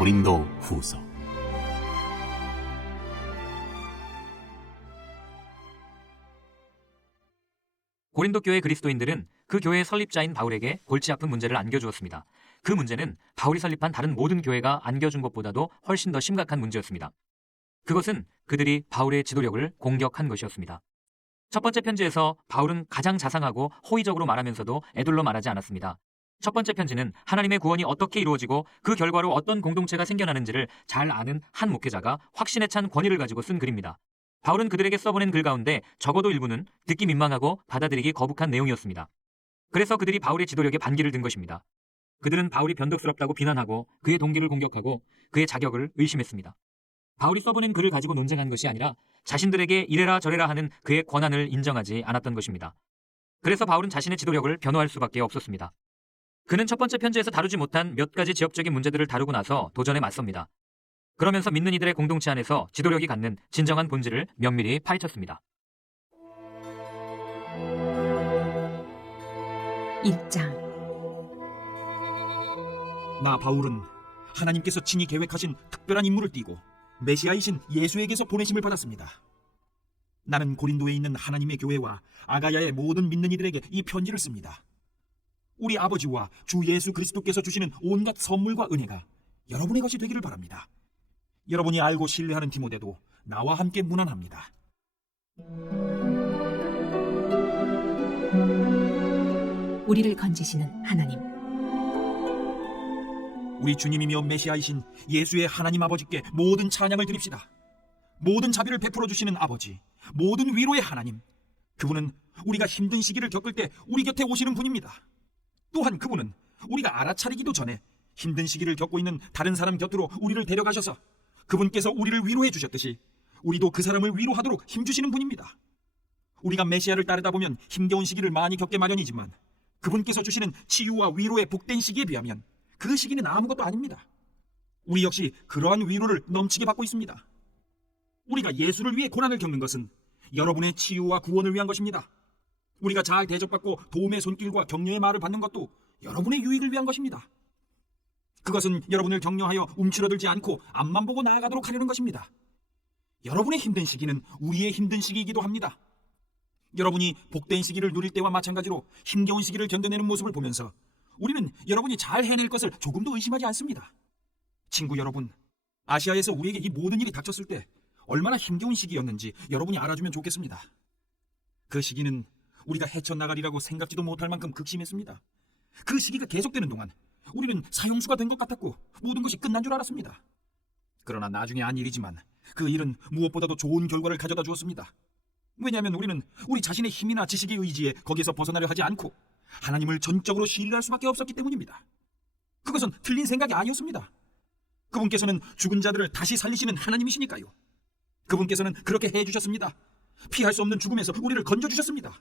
고린도 후서. 고린도 교회 그리스도인들은 그 교회의 설립자인 바울에게 골치 아픈 문제를 안겨주었습니다. 그 문제는 바울이 설립한 다른 모든 교회가 안겨준 것보다도 훨씬 더 심각한 문제였습니다. 그것은 그들이 바울의 지도력을 공격한 것이었습니다. 첫 번째 편지에서 바울은 가장 자상하고 호의적으로 말하면서도 애둘러 말하지 않았습니다. 첫 번째 편지는 하나님의 구원이 어떻게 이루어지고 그 결과로 어떤 공동체가 생겨나는지를 잘 아는 한 목회자가 확신에 찬 권위를 가지고 쓴 글입니다. 바울은 그들에게 써보낸 글 가운데 적어도 일부는 듣기 민망하고 받아들이기 거북한 내용이었습니다. 그래서 그들이 바울의 지도력에 반기를 든 것입니다. 그들은 바울이 변덕스럽다고 비난하고 그의 동기를 공격하고 그의 자격을 의심했습니다. 바울이 써보낸 글을 가지고 논쟁한 것이 아니라 자신들에게 이래라 저래라 하는 그의 권한을 인정하지 않았던 것입니다. 그래서 바울은 자신의 지도력을 변호할 수밖에 없었습니다. 그는 첫 번째 편지에서 다루지 못한 몇 가지 지역적인 문제들을 다루고 나서 도전에 맞섭니다. 그러면서 믿는 이들의 공동체 안에서 지도력이 갖는 진정한 본질을 면밀히 파헤쳤습니다. 1장. 나 바울은 하나님께서 친히 계획하신 특별한 임무를 띠고 메시아이신 예수에게서 보내심을 받았습니다. 나는 고린도에 있는 하나님의 교회와 아가야의 모든 믿는 이들에게 이 편지를 씁니다. 우리 아버지와 주 예수 그리스도께서 주시는 온갖 선물과 은혜가 여러분의 것이 되기를 바랍니다. 여러분이 알고 신뢰하는 디모데도 나와 함께 문안합니다. 우리를 건지시는 하나님. 우리 주님이며 메시아이신 예수의 하나님 아버지께 모든 찬양을 드립시다. 모든 자비를 베풀어 주시는 아버지, 모든 위로의 하나님, 그분은 우리가 힘든 시기를 겪을 때 우리 곁에 오시는 분입니다. 또한 그분은 우리가 알아차리기도 전에 힘든 시기를 겪고 있는 다른 사람 곁으로 우리를 데려가셔서 그분께서 우리를 위로해 주셨듯이 우리도 그 사람을 위로하도록 힘주시는 분입니다. 우리가 메시아를 따르다 보면 힘겨운 시기를 많이 겪게 마련이지만 그분께서 주시는 치유와 위로의 복된 시기에 비하면 그 시기는 아무것도 아닙니다. 우리 역시 그러한 위로를 넘치게 받고 있습니다. 우리가 예수를 위해 고난을 겪는 것은 여러분의 치유와 구원을 위한 것입니다. 우리가 잘 대접받고 도움의 손길과 격려의 말을 받는 것도 여러분의 유익을 위한 것입니다. 그것은 여러분을 격려하여 움츠러들지 않고 앞만 보고 나아가도록 하려는 것입니다. 여러분의 힘든 시기는 우리의 힘든 시기이기도 합니다. 여러분이 복된 시기를 누릴 때와 마찬가지로 힘겨운 시기를 견뎌내는 모습을 보면서 우리는 여러분이 잘 해낼 것을 조금도 의심하지 않습니다. 친구 여러분, 아시아에서 우리에게 이 모든 일이 닥쳤을 때 얼마나 힘겨운 시기였는지 여러분이 알아주면 좋겠습니다. 그 시기는 우리가 헤쳐나가리라고 생각지도 못할 만큼 극심했습니다. 그 시기가 계속되는 동안 우리는 사형수가 된 것 같았고 모든 것이 끝난 줄 알았습니다. 그러나 나중에 한 일이지만 그 일은 무엇보다도 좋은 결과를 가져다 주었습니다. 왜냐하면 우리는 우리 자신의 힘이나 지식의 의지에 거기서 벗어나려 하지 않고 하나님을 전적으로 신뢰할 수밖에 없었기 때문입니다. 그것은 틀린 생각이 아니었습니다. 그분께서는 죽은 자들을 다시 살리시는 하나님이시니까요. 그분께서는 그렇게 해주셨습니다. 피할 수 없는 죽음에서 우리를 건져주셨습니다.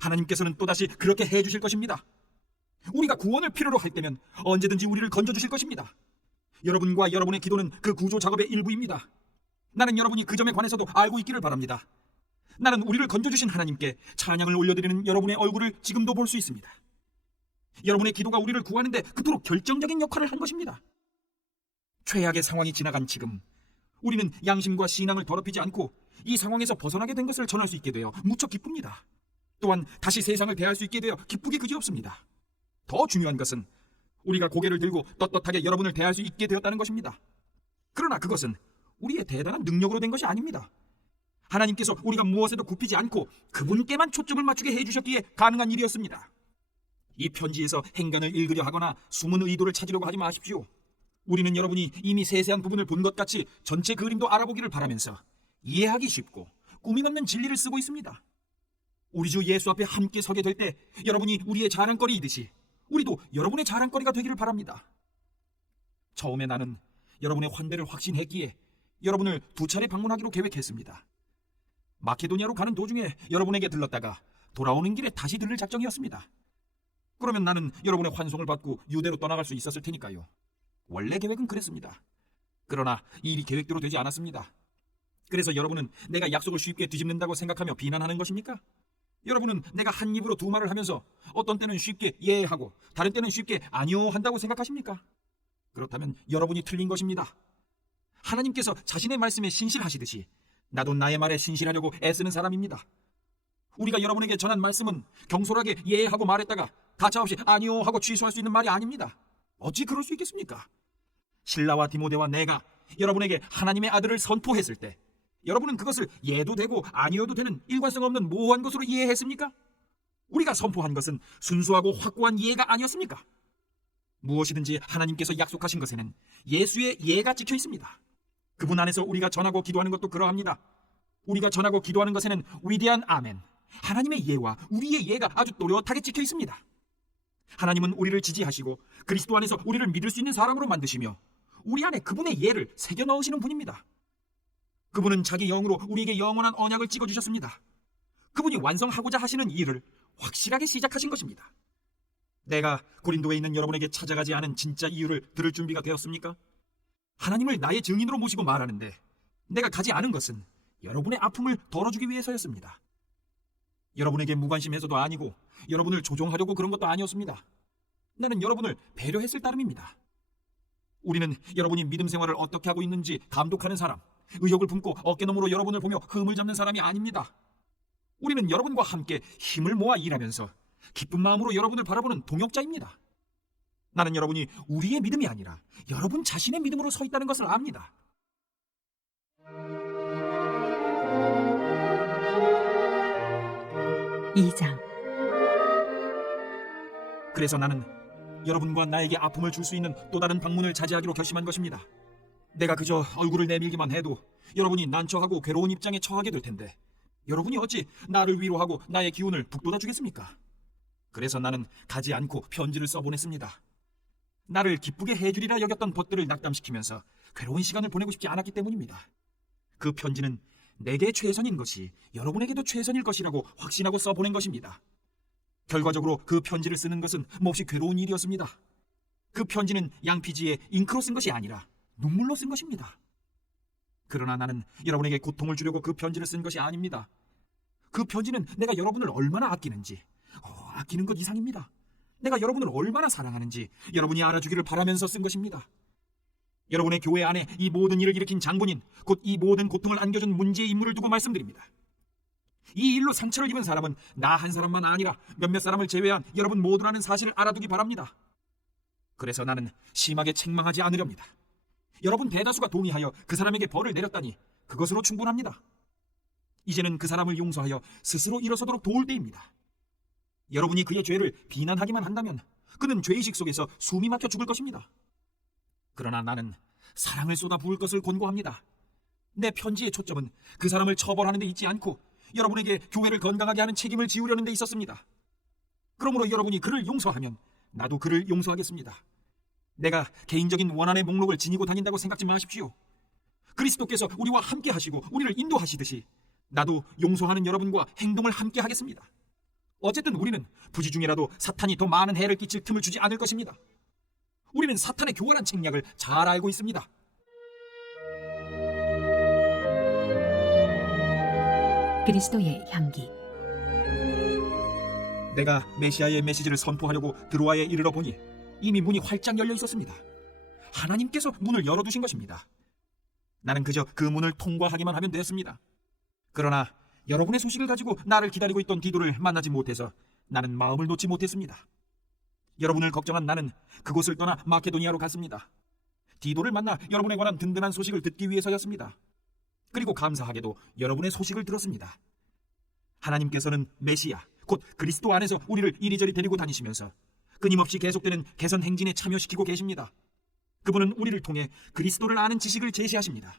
하나님께서는 또다시 그렇게 해주실 것입니다. 우리가 구원을 필요로 할 때면 언제든지 우리를 건져주실 것입니다. 여러분과 여러분의 기도는 그 구조 작업의 일부입니다. 나는 여러분이 그 점에 관해서도 알고 있기를 바랍니다. 나는 우리를 건져주신 하나님께 찬양을 올려드리는 여러분의 얼굴을 지금도 볼 수 있습니다. 여러분의 기도가 우리를 구하는데 그토록 결정적인 역할을 한 것입니다. 최악의 상황이 지나간 지금 우리는 양심과 신앙을 더럽히지 않고 이 상황에서 벗어나게 된 것을 전할 수 있게 되어 무척 기쁩니다. 또한 다시 세상을 대할 수 있게 되어 기쁘기 그지없습니다. 더 중요한 것은 우리가 고개를 들고 떳떳하게 여러분을 대할 수 있게 되었다는 것입니다. 그러나 그것은 우리의 대단한 능력으로 된 것이 아닙니다. 하나님께서 우리가 무엇에도 굽히지 않고 그분께만 초점을 맞추게 해주셨기에 가능한 일이었습니다. 이 편지에서 행간을 읽으려 하거나 숨은 의도를 찾으려고 하지 마십시오. 우리는 여러분이 이미 세세한 부분을 본 것 같이 전체 그림도 알아보기를 바라면서 이해하기 쉽고 꾸밈 없는 진리를 쓰고 있습니다. 우리 주 예수 앞에 함께 서게 될 때 여러분이 우리의 자랑거리이듯이 우리도 여러분의 자랑거리가 되기를 바랍니다. 처음에 나는 여러분의 환대를 확신했기에 여러분을 2차례 방문하기로 계획했습니다. 마케도니아로 가는 도중에 여러분에게 들렀다가 돌아오는 길에 다시 들를 작정이었습니다. 그러면 나는 여러분의 환송을 받고 유대로 떠나갈 수 있었을 테니까요. 원래 계획은 그랬습니다. 그러나 이 일이 계획대로 되지 않았습니다. 그래서 여러분은 내가 약속을 쉽게 뒤집는다고 생각하며 비난하는 것입니까? 여러분은 내가 한 입으로 두 말을 하면서 어떤 때는 쉽게 예 하고 다른 때는 쉽게 아니요 한다고 생각하십니까? 그렇다면 여러분이 틀린 것입니다. 하나님께서 자신의 말씀에 신실하시듯이 나도 나의 말에 신실하려고 애쓰는 사람입니다. 우리가 여러분에게 전한 말씀은 경솔하게 예 하고 말했다가 가차없이 아니요 하고 취소할 수 있는 말이 아닙니다. 어찌 그럴 수 있겠습니까? 실라와 디모데와 내가 여러분에게 하나님의 아들을 선포했을 때 여러분은 그것을 예도 되고 아니어도 되는 일관성 없는 모호한 것으로 이해했습니까? 우리가 선포한 것은 순수하고 확고한 예가 아니었습니까? 무엇이든지 하나님께서 약속하신 것에는 예수의 예가 찍혀 있습니다. 그분 안에서 우리가 전하고 기도하는 것도 그러합니다. 우리가 전하고 기도하는 것에는 위대한 아멘, 하나님의 예와 우리의 예가 아주 또렷하게 찍혀 있습니다. 하나님은 우리를 지지하시고 그리스도 안에서 우리를 믿을 수 있는 사람으로 만드시며 우리 안에 그분의 예를 새겨 넣으시는 분입니다. 그분은 자기 영으로 우리에게 영원한 언약을 찍어주셨습니다. 그분이 완성하고자 하시는 일을 확실하게 시작하신 것입니다. 내가 고린도에 있는 여러분에게 찾아가지 않은 진짜 이유를 들을 준비가 되었습니까? 하나님을 나의 증인으로 모시고 말하는데 내가 가지 않은 것은 여러분의 아픔을 덜어주기 위해서였습니다. 여러분에게 무관심해서도 아니고 여러분을 조종하려고 그런 것도 아니었습니다. 나는 여러분을 배려했을 따름입니다. 우리는 여러분이 믿음 생활을 어떻게 하고 있는지 감독하는 사람, 의욕을 품고 어깨너머로 여러분을 보며 흠을 잡는 사람이 아닙니다. 우리는 여러분과 함께 힘을 모아 일하면서 기쁜 마음으로 여러분을 바라보는 동역자입니다. 나는 여러분이 우리의 믿음이 아니라 여러분 자신의 믿음으로 서 있다는 것을 압니다. 이장 그래서 나는 여러분과 나에게 아픔을 줄 수 있는 또 다른 방문을 자제하기로 결심한 것입니다. 내가 그저 얼굴을 내밀기만 해도 여러분이 난처하고 괴로운 입장에 처하게 될 텐데 여러분이 어찌 나를 위로하고 나의 기운을 북돋아 주겠습니까? 그래서 나는 가지 않고 편지를 써보냈습니다. 나를 기쁘게 해주리라 여겼던 벗들을 낙담시키면서 괴로운 시간을 보내고 싶지 않았기 때문입니다. 그 편지는 내게 최선인 것이 여러분에게도 최선일 것이라고 확신하고 써보낸 것입니다. 결과적으로 그 편지를 쓰는 것은 몹시 괴로운 일이었습니다. 그 편지는 양피지에 잉크로 쓴 것이 아니라 눈물로 쓴 것입니다. 그러나 나는 여러분에게 고통을 주려고 그 편지를 쓴 것이 아닙니다. 그 편지는 내가 여러분을 얼마나 아끼는지, 아끼는 것 이상입니다. 내가 여러분을 얼마나 사랑하는지 여러분이 알아주기를 바라면서 쓴 것입니다. 여러분의 교회 안에 이 모든 일을 일으킨 장본인, 곧 이 모든 고통을 안겨준 문제의 인물을 두고 말씀드립니다. 이 일로 상처를 입은 사람은 나 한 사람만 아니라 몇몇 사람을 제외한 여러분 모두라는 사실을 알아두기 바랍니다. 그래서 나는 심하게 책망하지 않으렵니다. 여러분 대다수가 동의하여 그 사람에게 벌을 내렸다니 그것으로 충분합니다. 이제는 그 사람을 용서하여 스스로 일어서도록 도울 때입니다. 여러분이 그의 죄를 비난하기만 한다면 그는 죄의식 속에서 숨이 막혀 죽을 것입니다. 그러나 나는 사랑을 쏟아 부을 것을 권고합니다. 내 편지의 초점은 그 사람을 처벌하는 데 있지 않고 여러분에게 교회를 건강하게 하는 책임을 지우려는 데 있었습니다. 그러므로 여러분이 그를 용서하면 나도 그를 용서하겠습니다. 내가 개인적인 원한의 목록을 지니고 다닌다고 생각지 마십시오. 그리스도께서 우리와 함께 하시고 우리를 인도하시듯이 나도 용서하는 여러분과 행동을 함께 하겠습니다. 어쨌든 우리는 부지 중이라도 사탄이 더 많은 해를 끼칠 틈을 주지 않을 것입니다. 우리는 사탄의 교활한 책략을 잘 알고 있습니다. 그리스도의 향기. 내가 메시아의 메시지를 선포하려고 드로아에 이르러 보니 이미 문이 활짝 열려 있었습니다. 하나님께서 문을 열어두신 것입니다. 나는 그저 그 문을 통과하기만 하면 됐습니다. 그러나 여러분의 소식을 가지고 나를 기다리고 있던 디도를 만나지 못해서 나는 마음을 놓지 못했습니다. 여러분을 걱정한 나는 그곳을 떠나 마케도니아로 갔습니다. 디도를 만나 여러분에 관한 든든한 소식을 듣기 위해서였습니다. 그리고 감사하게도 여러분의 소식을 들었습니다. 하나님께서는 메시아, 곧 그리스도 안에서 우리를 이리저리 데리고 다니시면서 끊임없이 계속되는 개선 행진에 참여시키고 계십니다. 그분은 우리를 통해 그리스도를 아는 지식을 제시하십니다.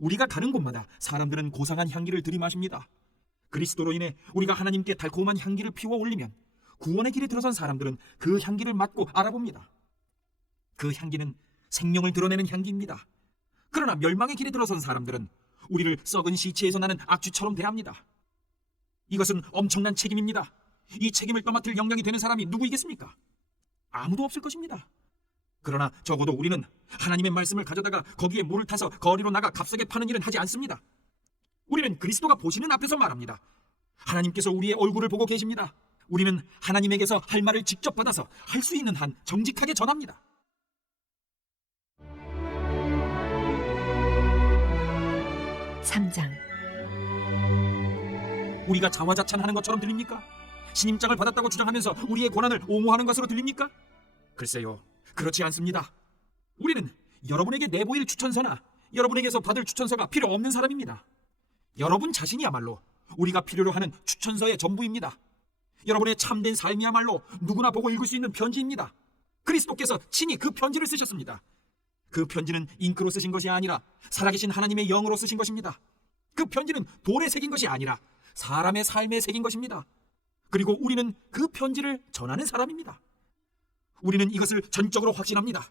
우리가 가는 곳마다 사람들은 고상한 향기를 들이마십니다. 그리스도로 인해 우리가 하나님께 달콤한 향기를 피워 올리면 구원의 길에 들어선 사람들은 그 향기를 맡고 알아봅니다. 그 향기는 생명을 드러내는 향기입니다. 그러나 멸망의 길에 들어선 사람들은 우리를 썩은 시체에서 나는 악취처럼 대합니다. 이것은 엄청난 책임입니다. 이 책임을 떠맡을 역량이 되는 사람이 누구이겠습니까? 아무도 없을 것입니다. 그러나 적어도 우리는 하나님의 말씀을 가져다가 거기에 물을 타서 거리로 나가 값싸게 파는 일은 하지 않습니다. 우리는 그리스도가 보시는 앞에서 말합니다. 하나님께서 우리의 얼굴을 보고 계십니다. 우리는 하나님에게서 할 말을 직접 받아서 할 수 있는 한 정직하게 전합니다. 3장. 우리가 자화자찬하는 것처럼 들립니까? 신임장을 받았다고 주장하면서 우리의 권한을 옹호하는 것으로 들립니까? 글쎄요, 그렇지 않습니다. 우리는 여러분에게 내보일 추천서나 여러분에게서 받을 추천서가 필요 없는 사람입니다. 여러분 자신이야말로 우리가 필요로 하는 추천서의 전부입니다. 여러분의 참된 삶이야말로 누구나 보고 읽을 수 있는 편지입니다. 그리스도께서 친히 그 편지를 쓰셨습니다. 그 편지는 잉크로 쓰신 것이 아니라 살아계신 하나님의 영으로 쓰신 것입니다. 그 편지는 돌에 새긴 것이 아니라 사람의 삶에 새긴 것입니다. 그리고 우리는 그 편지를 전하는 사람입니다. 우리는 이것을 전적으로 확신합니다.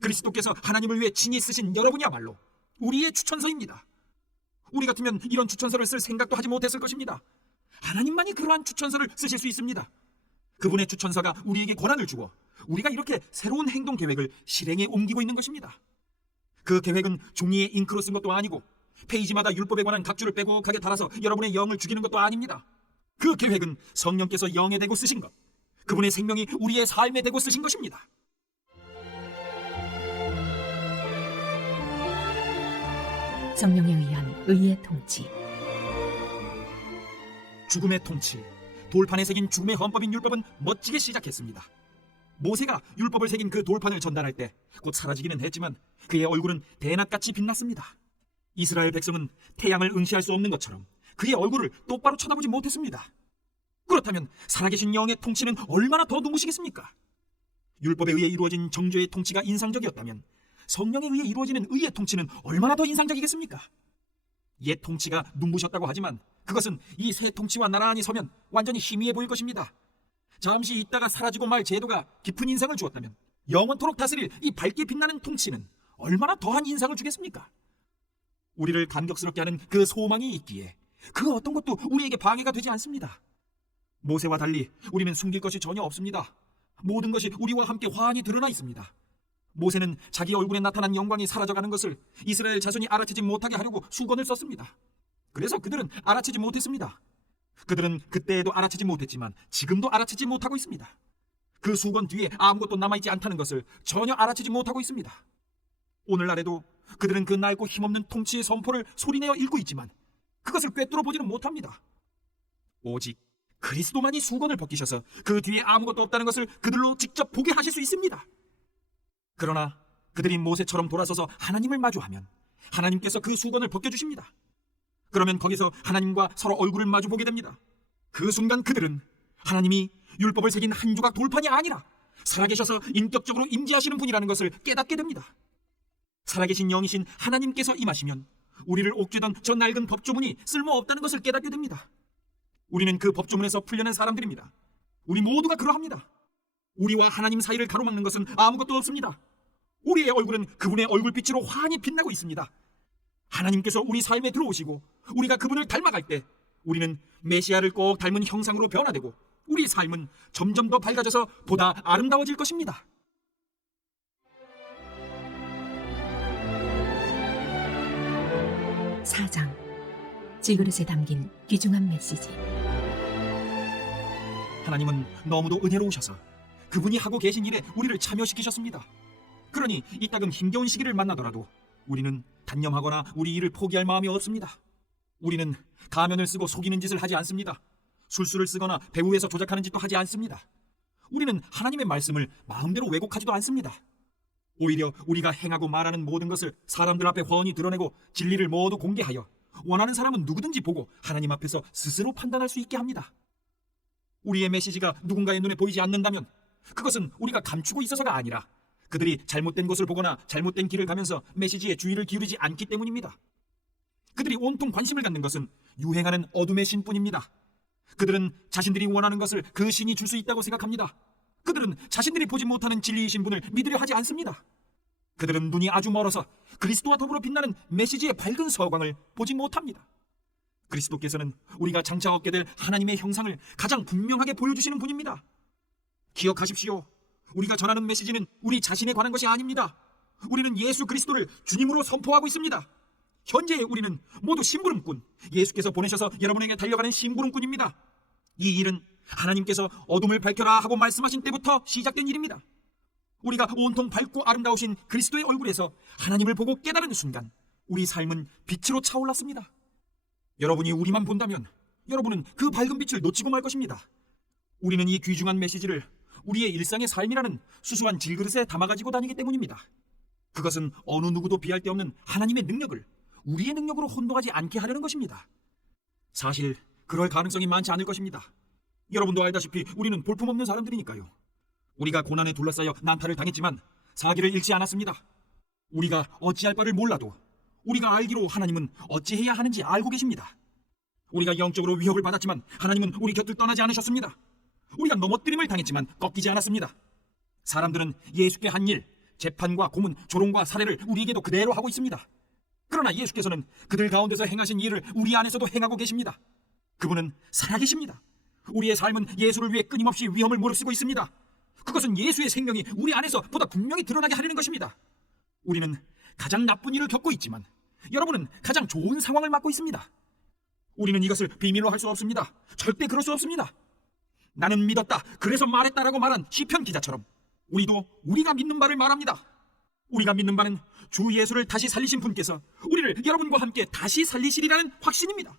그리스도께서 하나님을 위해 친히 쓰신 여러분이야말로 우리의 추천서입니다. 우리 같으면 이런 추천서를 쓸 생각도 하지 못했을 것입니다. 하나님만이 그러한 추천서를 쓰실 수 있습니다. 그분의 추천서가 우리에게 권한을 주고 우리가 이렇게 새로운 행동 계획을 실행에 옮기고 있는 것입니다. 그 계획은 종이에 잉크로 쓴 것도 아니고 페이지마다 율법에 관한 각주를 빼곡하게 달아서 여러분의 영을 죽이는 것도 아닙니다. 그 계획은 성령께서 영에 대고 쓰신 것, 그분의 생명이 우리의 삶에 대고 쓰신 것입니다. 성령에 의한 의의 통치. 죽음의 통치, 돌판에 새긴 죽음의 헌법인 율법은 멋지게 시작했습니다. 모세가 율법을 새긴 그 돌판을 전달할 때 곧 사라지기는 했지만 그의 얼굴은 대낮같이 빛났습니다. 이스라엘 백성은 태양을 응시할 수 없는 것처럼 그의 얼굴을 똑바로 쳐다보지 못했습니다. 그렇다면 살아계신 영의 통치는 얼마나 더 눈부시겠습니까? 율법에 의해 이루어진 정죄의 통치가 인상적이었다면 성령에 의해 이루어지는 의의 통치는 얼마나 더 인상적이겠습니까? 옛 통치가 눈부셨다고 하지만 그것은 이 새 통치와 나란히 서면 완전히 희미해 보일 것입니다. 잠시 있다가 사라지고 말 제도가 깊은 인상을 주었다면 영원토록 다스릴 이 밝게 빛나는 통치는 얼마나 더한 인상을 주겠습니까? 우리를 감격스럽게 하는 그 소망이 있기에 그 어떤 것도 우리에게 방해가 되지 않습니다. 모세와 달리 우리는 숨길 것이 전혀 없습니다. 모든 것이 우리와 함께 환히 드러나 있습니다. 모세는 자기 얼굴에 나타난 영광이 사라져가는 것을 이스라엘 자손이 알아채지 못하게 하려고 수건을 썼습니다. 그래서 그들은 알아채지 못했습니다. 그들은 그때에도 알아채지 못했지만 지금도 알아채지 못하고 있습니다. 그 수건 뒤에 아무것도 남아있지 않다는 것을 전혀 알아채지 못하고 있습니다. 오늘날에도 그들은 그 낡고 힘없는 통치의 선포를 소리내어 읽고 있지만 그것을 꿰뚫어 보지는 못합니다. 오직 그리스도만이 수건을 벗기셔서 그 뒤에 아무것도 없다는 것을 그들로 직접 보게 하실 수 있습니다. 그러나 그들이 모세처럼 돌아서서 하나님을 마주하면 하나님께서 그 수건을 벗겨주십니다. 그러면 거기서 하나님과 서로 얼굴을 마주보게 됩니다. 그 순간 그들은 하나님이 율법을 새긴 한 조각 돌판이 아니라 살아계셔서 인격적으로 임재하시는 분이라는 것을 깨닫게 됩니다. 살아계신 영이신 하나님께서 임하시면 우리를 옥죄던 저 낡은 법조문이 쓸모없다는 것을 깨닫게 됩니다. 우리는 그 법조문에서 풀려낸 사람들입니다. 우리 모두가 그러합니다. 우리와 하나님 사이를 가로막는 것은 아무것도 없습니다. 우리의 얼굴은 그분의 얼굴빛으로 환히 빛나고 있습니다. 하나님께서 우리 삶에 들어오시고 우리가 그분을 닮아갈 때 우리는 메시아를 꼭 닮은 형상으로 변화되고 우리 삶은 점점 더 밝아져서 보다 아름다워질 것입니다. 사장. 질그릇에 담긴 귀중한 메시지. 하나님은 너무도 은혜로우셔서 그분이 하고 계신 일에 우리를 참여시키셨습니다. 그러니 이따금 힘겨운 시기를 만나더라도 우리는 단념하거나 우리 일을 포기할 마음이 없습니다. 우리는 가면을 쓰고 속이는 짓을 하지 않습니다. 술수를 쓰거나 배후에서 조작하는 짓도 하지 않습니다. 우리는 하나님의 말씀을 마음대로 왜곡하지도 않습니다. 오히려 우리가 행하고 말하는 모든 것을 사람들 앞에 훤히 드러내고 진리를 모두 공개하여 원하는 사람은 누구든지 보고 하나님 앞에서 스스로 판단할 수 있게 합니다. 우리의 메시지가 누군가의 눈에 보이지 않는다면 그것은 우리가 감추고 있어서가 아니라 그들이 잘못된 것을 보거나 잘못된 길을 가면서 메시지에 주의를 기울이지 않기 때문입니다. 그들이 온통 관심을 갖는 것은 유행하는 어둠의 신뿐입니다. 그들은 자신들이 원하는 것을 그 신이 줄 수 있다고 생각합니다. 그들은 자신들이 보지 못하는 진리이신 분을 믿으려 하지 않습니다. 그들은 눈이 아주 멀어서 그리스도와 더불어 빛나는 메시지의 밝은 서광을 보지 못합니다. 그리스도께서는 우리가 장차 얻게 될 하나님의 형상을 가장 분명하게 보여주시는 분입니다. 기억하십시오. 우리가 전하는 메시지는 우리 자신에 관한 것이 아닙니다. 우리는 예수 그리스도를 주님으로 선포하고 있습니다. 현재 우리는 모두 심부름꾼, 예수께서 보내셔서 여러분에게 달려가는 심부름꾼입니다. 이 일은 하나님께서 어둠을 밝혀라 하고 말씀하신 때부터 시작된 일입니다. 우리가 온통 밝고 아름다우신 그리스도의 얼굴에서 하나님을 보고 깨달은 순간 우리 삶은 빛으로 차올랐습니다. 여러분이 우리만 본다면 여러분은 그 밝은 빛을 놓치고 말 것입니다. 우리는 이 귀중한 메시지를 우리의 일상의 삶이라는 수수한 질그릇에 담아가지고 다니기 때문입니다. 그것은 어느 누구도 비할 데 없는 하나님의 능력을 우리의 능력으로 혼동하지 않게 하려는 것입니다. 사실 그럴 가능성이 많지 않을 것입니다. 여러분도 알다시피 우리는 볼품없는 사람들이니까요. 우리가 고난에 둘러싸여 난타를 당했지만 사기를 잃지 않았습니다. 우리가 어찌할 바를 몰라도 우리가 알기로 하나님은 어찌해야 하는지 알고 계십니다. 우리가 영적으로 위협을 받았지만 하나님은 우리 곁을 떠나지 않으셨습니다. 우리가 넘어뜨림을 당했지만 꺾이지 않았습니다. 사람들은 예수께 한 일, 재판과 고문, 조롱과 살해를 우리에게도 그대로 하고 있습니다. 그러나 예수께서는 그들 가운데서 행하신 일을 우리 안에서도 행하고 계십니다. 그분은 살아계십니다. 우리의 삶은 예수를 위해 끊임없이 위험을 무릅쓰고 있습니다. 그것은 예수의 생명이 우리 안에서 보다 분명히 드러나게 하려는 것입니다. 우리는 가장 나쁜 일을 겪고 있지만 여러분은 가장 좋은 상황을 맞고 있습니다. 우리는 이것을 비밀로 할 수 없습니다. 절대 그럴 수 없습니다. 나는 믿었다, 그래서 말했다라고 말한 시편 기자처럼 우리도 우리가 믿는 바를 말합니다. 우리가 믿는 바는 주 예수를 다시 살리신 분께서 우리를 여러분과 함께 다시 살리시리라는 확신입니다.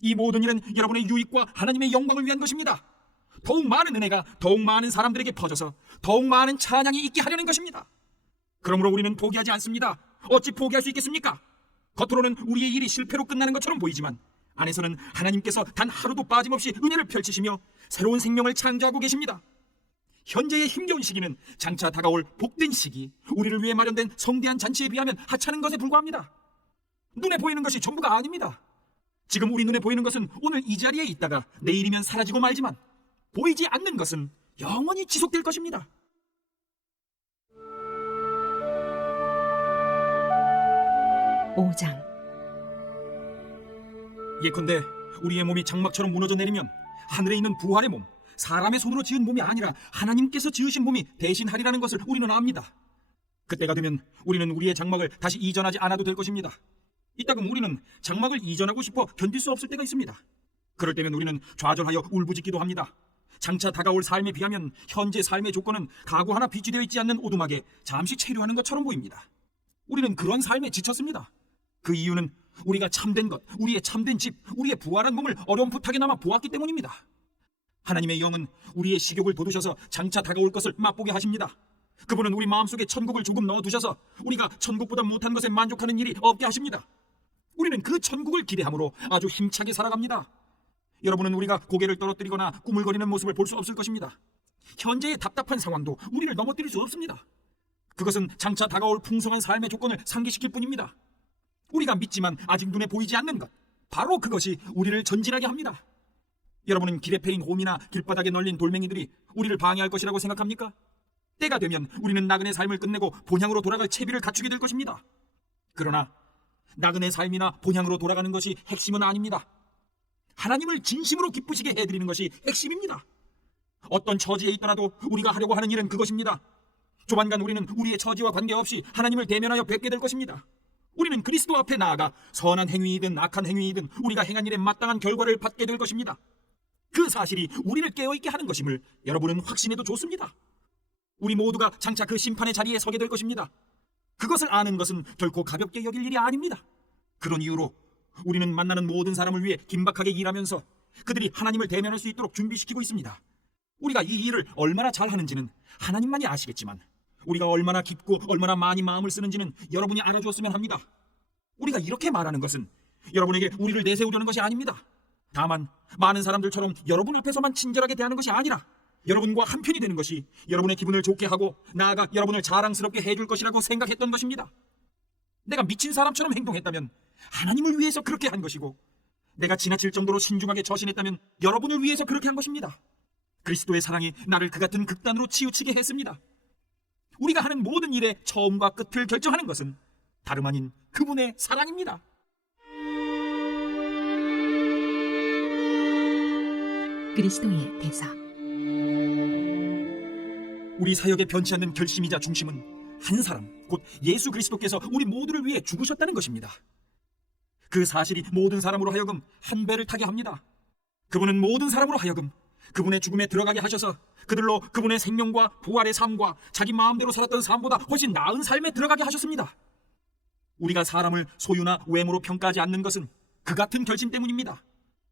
이 모든 일은 여러분의 유익과 하나님의 영광을 위한 것입니다. 더욱 많은 은혜가 더욱 많은 사람들에게 퍼져서 더욱 많은 찬양이 있게 하려는 것입니다. 그러므로 우리는 포기하지 않습니다. 어찌 포기할 수 있겠습니까? 겉으로는 우리의 일이 실패로 끝나는 것처럼 보이지만 안에서는 하나님께서 단 하루도 빠짐없이 은혜를 펼치시며 새로운 생명을 창조하고 계십니다. 현재의 힘겨운 시기는 장차 다가올 복된 시기, 우리를 위해 마련된 성대한 잔치에 비하면 하찮은 것에 불과합니다. 눈에 보이는 것이 전부가 아닙니다. 지금 우리 눈에 보이는 것은 오늘 이 자리에 있다가 내일이면 사라지고 말지만 보이지 않는 것은 영원히 지속될 것입니다. 오장 예컨대 우리의 몸이 장막처럼 무너져 내리면 하늘에 있는 부활의 몸, 사람의 손으로 지은 몸이 아니라 하나님께서 지으신 몸이 대신하리라는 것을 우리는 압니다. 그때가 되면 우리는 우리의 장막을 다시 이전하지 않아도 될 것입니다. 이따금 우리는 장막을 이전하고 싶어 견딜 수 없을 때가 있습니다. 그럴 때면 우리는 좌절하여 울부짖기도 합니다. 장차 다가올 삶에 비하면 현재 삶의 조건은 가구 하나 비치되어 있지 않는 오두막에 잠시 체류하는 것처럼 보입니다. 우리는 그런 삶에 지쳤습니다. 그 이유는 우리가 참된 것, 우리의 참된 집, 우리의 부활한 몸을 어렴풋하게나마 보았기 때문입니다. 하나님의 영은 우리의 식욕을 돋우셔서 장차 다가올 것을 맛보게 하십니다. 그분은 우리 마음속에 천국을 조금 넣어두셔서 우리가 천국보다 못한 것에 만족하는 일이 없게 하십니다. 우리는 그 천국을 기대함으로 아주 힘차게 살아갑니다. 여러분은 우리가 고개를 떨어뜨리거나 꾸물거리는 모습을 볼 수 없을 것입니다. 현재의 답답한 상황도 우리를 넘어뜨릴 수 없습니다. 그것은 장차 다가올 풍성한 삶의 조건을 상기시킬 뿐입니다. 우리가 믿지만 아직 눈에 보이지 않는 것, 바로 그것이 우리를 전진하게 합니다. 여러분은 길에 패인 홈이나 길바닥에 널린 돌멩이들이 우리를 방해할 것이라고 생각합니까? 때가 되면 우리는 나그네 삶을 끝내고 본향으로 돌아갈 채비를 갖추게 될 것입니다. 그러나 나그네 삶이나 본향으로 돌아가는 것이 핵심은 아닙니다. 하나님을 진심으로 기쁘시게 해드리는 것이 핵심입니다. 어떤 처지에 있더라도 우리가 하려고 하는 일은 그것입니다. 조만간 우리는 우리의 처지와 관계없이 하나님을 대면하여 뵙게 될 것입니다. 우리는 그리스도 앞에 나아가 선한 행위이든 악한 행위이든 우리가 행한 일에 마땅한 결과를 받게 될 것입니다. 그 사실이 우리를 깨어있게 하는 것임을 여러분은 확신해도 좋습니다. 우리 모두가 장차 그 심판의 자리에 서게 될 것입니다. 그것을 아는 것은 결코 가볍게 여길 일이 아닙니다. 그런 이유로 우리는 만나는 모든 사람을 위해 긴박하게 일하면서 그들이 하나님을 대면할 수 있도록 준비시키고 있습니다. 우리가 이 일을 얼마나 잘하는지는 하나님만이 아시겠지만 우리가 얼마나 깊고 얼마나 많이 마음을 쓰는지는 여러분이 알아주었으면 합니다. 우리가 이렇게 말하는 것은 여러분에게 우리를 내세우려는 것이 아닙니다. 다만 많은 사람들처럼 여러분 앞에서만 친절하게 대하는 것이 아니라 여러분과 한편이 되는 것이 여러분의 기분을 좋게 하고 나아가 여러분을 자랑스럽게 해줄 것이라고 생각했던 것입니다. 내가 미친 사람처럼 행동했다면 하나님을 위해서 그렇게 한 것이고, 내가 지나칠 정도로 신중하게 처신했다면 여러분을 위해서 그렇게 한 것입니다. 그리스도의 사랑이 나를 그 같은 극단으로 치우치게 했습니다. 우리가 하는 모든 일의 처음과 끝을 결정하는 것은 다름 아닌 그분의 사랑입니다. 그리스도의 대사. 우리 사역의 변치 않는 결심이자 중심은 한 사람, 곧 예수 그리스도께서 우리 모두를 위해 죽으셨다는 것입니다. 그 사실이 모든 사람으로 하여금 한 배를 타게 합니다. 그분은 모든 사람으로 하여금 그분의 죽음에 들어가게 하셔서 그들로 그분의 생명과 부활의 삶과 자기 마음대로 살았던 삶보다 훨씬 나은 삶에 들어가게 하셨습니다. 우리가 사람을 소유나 외모로 평가하지 않는 것은 그 같은 결심 때문입니다.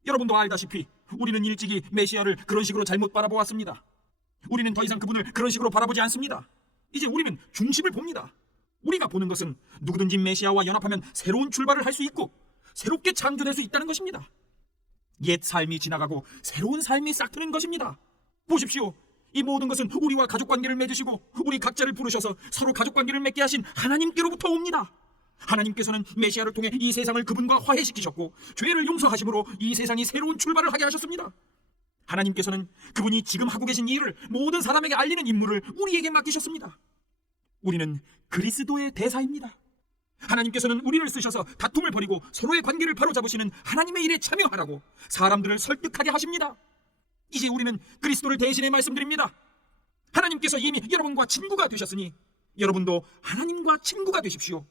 여러분도 알다시피 우리는 일찍이 메시아를 그런 식으로 잘못 바라보았습니다. 우리는 더 이상 그분을 그런 식으로 바라보지 않습니다. 이제 우리는 중심을 봅니다. 우리가 보는 것은 누구든지 메시아와 연합하면 새로운 출발을 할 수 있고 새롭게 창조될 수 있다는 것입니다. 옛 삶이 지나가고 새로운 삶이 싹 트는 것입니다. 보십시오. 이 모든 것은 우리와 가족관계를 맺으시고 우리 각자를 부르셔서 서로 가족관계를 맺게 하신 하나님께로부터 옵니다. 하나님께서는 메시아를 통해 이 세상을 그분과 화해시키셨고 죄를 용서하심으로 이 세상이 새로운 출발을 하게 하셨습니다. 하나님께서는 그분이 지금 하고 계신 이 일을 모든 사람에게 알리는 임무를 우리에게 맡기셨습니다. 우리는 그리스도의 대사입니다. 하나님께서는 우리를 쓰셔서 다툼을 벌이고 서로의 관계를 바로잡으시는 하나님의 일에 참여하라고 사람들을 설득하게 하십니다. 이제 우리는 그리스도를 대신해 말씀드립니다. 하나님께서 이미 여러분과 친구가 되셨으니 여러분도 하나님과 친구가 되십시오.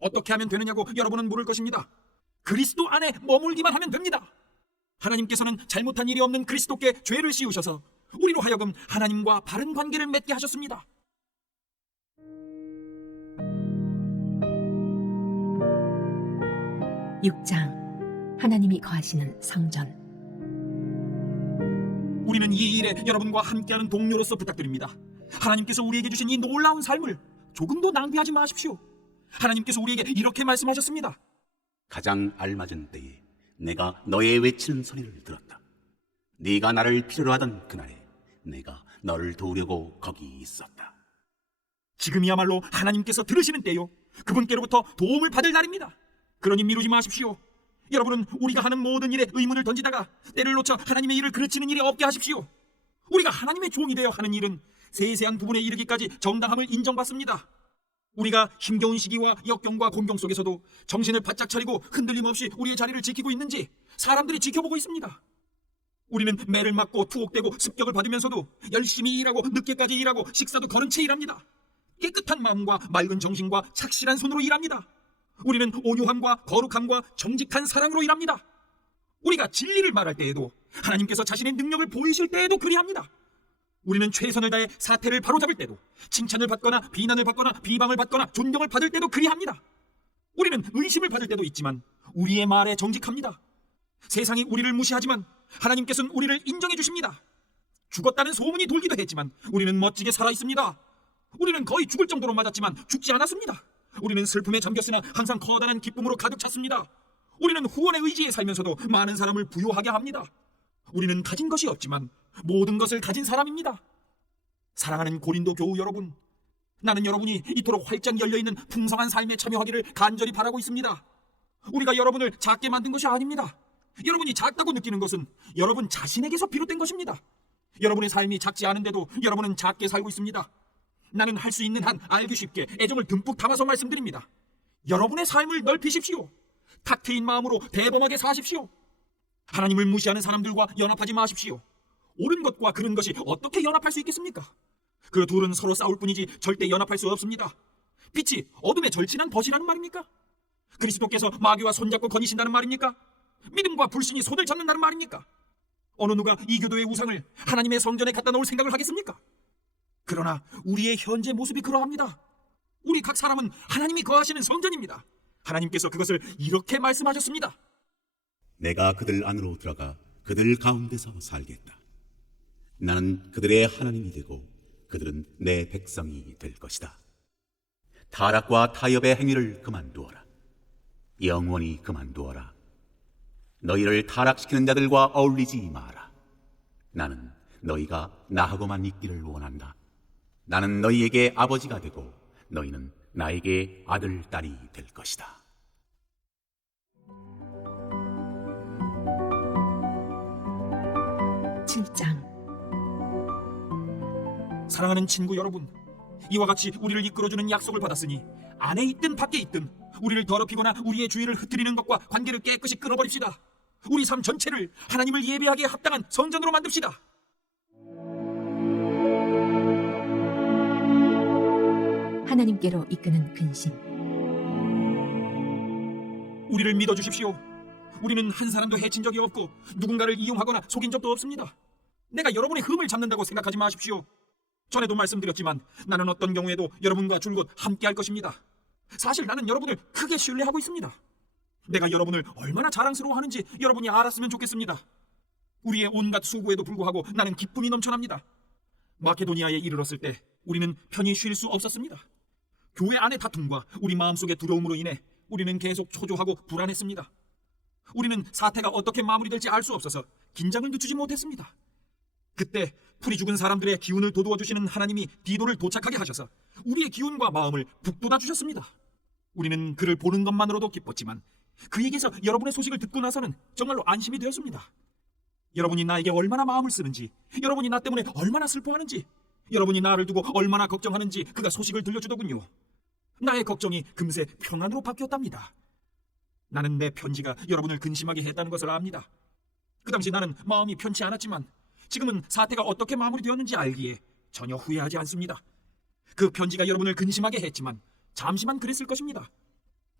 어떻게 하면 되느냐고 여러분은 물을 것입니다. 그리스도 안에 머물기만 하면 됩니다. 하나님께서는 잘못한 일이 없는 그리스도께 죄를 씌우셔서 우리로 하여금 하나님과 바른 관계를 맺게 하셨습니다. 육 장 하나님이 거하시는 성전. 우리는 이 일에 여러분과 함께하는 동료로서 부탁드립니다. 하나님께서 우리에게 주신 이 놀라운 삶을 조금도 낭비하지 마십시오. 하나님께서 우리에게 이렇게 말씀하셨습니다. 가장 알맞은 때에 내가 너의 외치는 소리를 들었다. 네가 나를 필요로 하던 그날에 내가 너를 도우려고 거기 있었다. 지금이야말로 하나님께서 들으시는 때요, 그분께로부터 도움을 받을 날입니다. 그러니 미루지 마십시오. 여러분은 우리가 하는 모든 일에 의문을 던지다가 때를 놓쳐 하나님의 일을 그르치는 일이 없게 하십시오. 우리가 하나님의 종이 되어 하는 일은 세세한 부분에 이르기까지 정당함을 인정받습니다. 우리가 힘겨운 시기와 역경과 공경 속에서도 정신을 바짝 차리고 흔들림 없이 우리의 자리를 지키고 있는지 사람들이 지켜보고 있습니다. 우리는 매를 맞고 투옥되고 습격을 받으면서도 열심히 일하고 늦게까지 일하고 식사도 거른 채 일합니다. 깨끗한 마음과 맑은 정신과 착실한 손으로 일합니다. 우리는 온유함과 거룩함과 정직한 사랑으로 일합니다. 우리가 진리를 말할 때에도 하나님께서 자신의 능력을 보이실 때에도 그리합니다. 우리는 최선을 다해 사태를 바로잡을 때도 칭찬을 받거나 비난을 받거나 비방을 받거나 존경을 받을 때도 그리합니다. 우리는 의심을 받을 때도 있지만 우리의 말에 정직합니다. 세상이 우리를 무시하지만 하나님께서는 우리를 인정해 주십니다. 죽었다는 소문이 돌기도 했지만 우리는 멋지게 살아 있습니다. 우리는 거의 죽을 정도로 맞았지만 죽지 않았습니다. 우리는 슬픔에 잠겼으나 항상 커다란 기쁨으로 가득 찼습니다. 우리는 후원의 의지에 살면서도 많은 사람을 부요하게 합니다. 우리는 가진 것이 없지만 모든 것을 가진 사람입니다. 사랑하는 고린도 교우 여러분, 나는 여러분이 이토록 활짝 열려있는 풍성한 삶에 참여하기를 간절히 바라고 있습니다. 우리가 여러분을 작게 만든 것이 아닙니다. 여러분이 작다고 느끼는 것은 여러분 자신에게서 비롯된 것입니다. 여러분의 삶이 작지 않은데도 여러분은 작게 살고 있습니다. 나는 할 수 있는 한 알기 쉽게 애정을 듬뿍 담아서 말씀드립니다. 여러분의 삶을 넓히십시오. 탁 트인 마음으로 대범하게 사십시오. 하나님을 무시하는 사람들과 연합하지 마십시오. 옳은 것과 그른 것이 어떻게 연합할 수 있겠습니까? 그 둘은 서로 싸울 뿐이지 절대 연합할 수 없습니다. 빛이 어둠에 절친한 벗이라는 말입니까? 그리스도께서 마귀와 손잡고 거니신다는 말입니까? 믿음과 불신이 손을 잡는다는 말입니까? 어느 누가 이 교도의 우상을 하나님의 성전에 갖다 놓을 생각을 하겠습니까? 그러나 우리의 현재 모습이 그러합니다. 우리 각 사람은 하나님이 거하시는 성전입니다. 하나님께서 그것을 이렇게 말씀하셨습니다. 내가 그들 안으로 들어가 그들 가운데서 살겠다. 나는 그들의 하나님이 되고 그들은 내 백성이 될 것이다. 타락과 타협의 행위를 그만두어라. 영원히 그만두어라. 너희를 타락시키는 자들과 어울리지 마라. 나는 너희가 나하고만 있기를 원한다. 나는 너희에게 아버지가 되고 너희는 나에게 아들, 딸이 될 것이다. 칠 장 사랑하는 친구 여러분, 이와 같이 우리를 이끌어주는 약속을 받았으니 안에 있든 밖에 있든 우리를 더럽히거나 우리의 주의를 흩트리는 것과 관계를 깨끗이 끊어버립시다. 우리 삶 전체를 하나님을 예배하기에 합당한 성전으로 만듭시다. 하나님께로 이끄는 근심. 우리를 믿어주십시오. 우리는 한 사람도 해친 적이 없고 누군가를 이용하거나 속인 적도 없습니다. 내가 여러분의 흠을 잡는다고 생각하지 마십시오. 전에도 말씀드렸지만 나는 어떤 경우에도 여러분과 줄곧 함께 할 것입니다. 사실 나는 여러분을 크게 신뢰하고 있습니다. 내가 여러분을 얼마나 자랑스러워하는지 여러분이 알았으면 좋겠습니다. 우리의 온갖 수고에도 불구하고 나는 기쁨이 넘쳐납니다. 마케도니아에 이르렀을 때 우리는 편히 쉴 수 없었습니다. 교회 안의 다툼과 우리 마음속의 두려움으로 인해 우리는 계속 초조하고 불안했습니다. 우리는 사태가 어떻게 마무리될지 알 수 없어서 긴장을 늦추지 못했습니다. 그때 풀이 죽은 사람들의 기운을 돋우어 주시는 하나님이 디도를 도착하게 하셔서 우리의 기운과 마음을 북돋아 주셨습니다. 우리는 그를 보는 것만으로도 기뻤지만 그에게서 여러분의 소식을 듣고 나서는 정말로 안심이 되었습니다. 여러분이 나에게 얼마나 마음을 쓰는지, 여러분이 나 때문에 얼마나 슬퍼하는지, 여러분이 나를 두고 얼마나 걱정하는지 그가 소식을 들려주더군요. 나의 걱정이 금세 평안으로 바뀌었답니다. 나는 내 편지가 여러분을 근심하게 했다는 것을 압니다. 그 당시 나는 마음이 편치 않았지만 지금은 사태가 어떻게 마무리되었는지 알기에 전혀 후회하지 않습니다. 그 편지가 여러분을 근심하게 했지만 잠시만 그랬을 것입니다.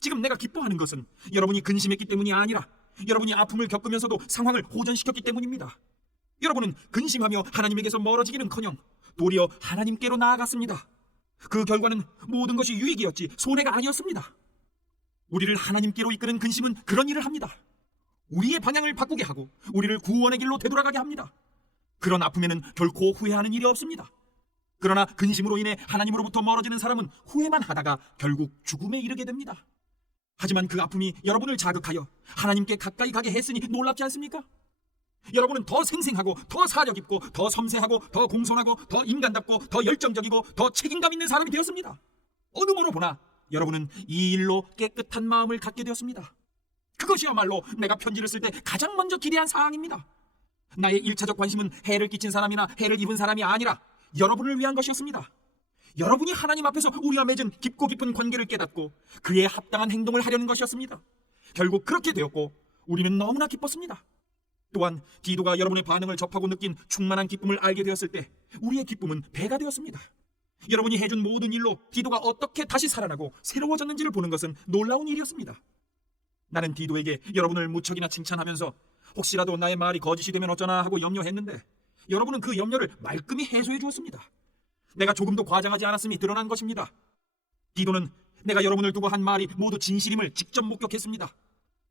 지금 내가 기뻐하는 것은 여러분이 근심했기 때문이 아니라 여러분이 아픔을 겪으면서도 상황을 호전시켰기 때문입니다. 여러분은 근심하며 하나님에게서 멀어지기는커녕 도리어 하나님께로 나아갔습니다. 그 결과는 모든 것이 유익이었지 손해가 아니었습니다. 우리를 하나님께로 이끄는 근심은 그런 일을 합니다. 우리의 방향을 바꾸게 하고 우리를 구원의 길로 되돌아가게 합니다. 그런 아픔에는 결코 후회하는 일이 없습니다. 그러나 근심으로 인해 하나님으로부터 멀어지는 사람은 후회만 하다가 결국 죽음에 이르게 됩니다. 하지만 그 아픔이 여러분을 자극하여 하나님께 가까이 가게 했으니 놀랍지 않습니까? 여러분은 더 생생하고 더 사력 있고 더 섬세하고 더 공손하고 더 인간답고 더 열정적이고 더 책임감 있는 사람이 되었습니다. 어느 모로 보나 여러분은 이 일로 깨끗한 마음을 갖게 되었습니다. 그것이야말로 내가 편지를 쓸 때 가장 먼저 기대한 사항입니다. 나의 1차적 관심은 해를 끼친 사람이나 해를 입은 사람이 아니라 여러분을 위한 것이었습니다. 여러분이 하나님 앞에서 우리와 맺은 깊고 깊은 관계를 깨닫고 그에 합당한 행동을 하려는 것이었습니다. 결국 그렇게 되었고 우리는 너무나 기뻤습니다. 또한 디도가 여러분의 반응을 접하고 느낀 충만한 기쁨을 알게 되었을 때 우리의 기쁨은 배가 되었습니다. 여러분이 해준 모든 일로 디도가 어떻게 다시 살아나고 새로워졌는지를 보는 것은 놀라운 일이었습니다. 나는 디도에게 여러분을 무척이나 칭찬하면서 혹시라도 나의 말이 거짓이 되면 어쩌나 하고 염려했는데 여러분은 그 염려를 말끔히 해소해 주었습니다. 내가 조금도 과장하지 않았음이 드러난 것입니다. 디도는 내가 여러분을 두고 한 말이 모두 진실임을 직접 목격했습니다.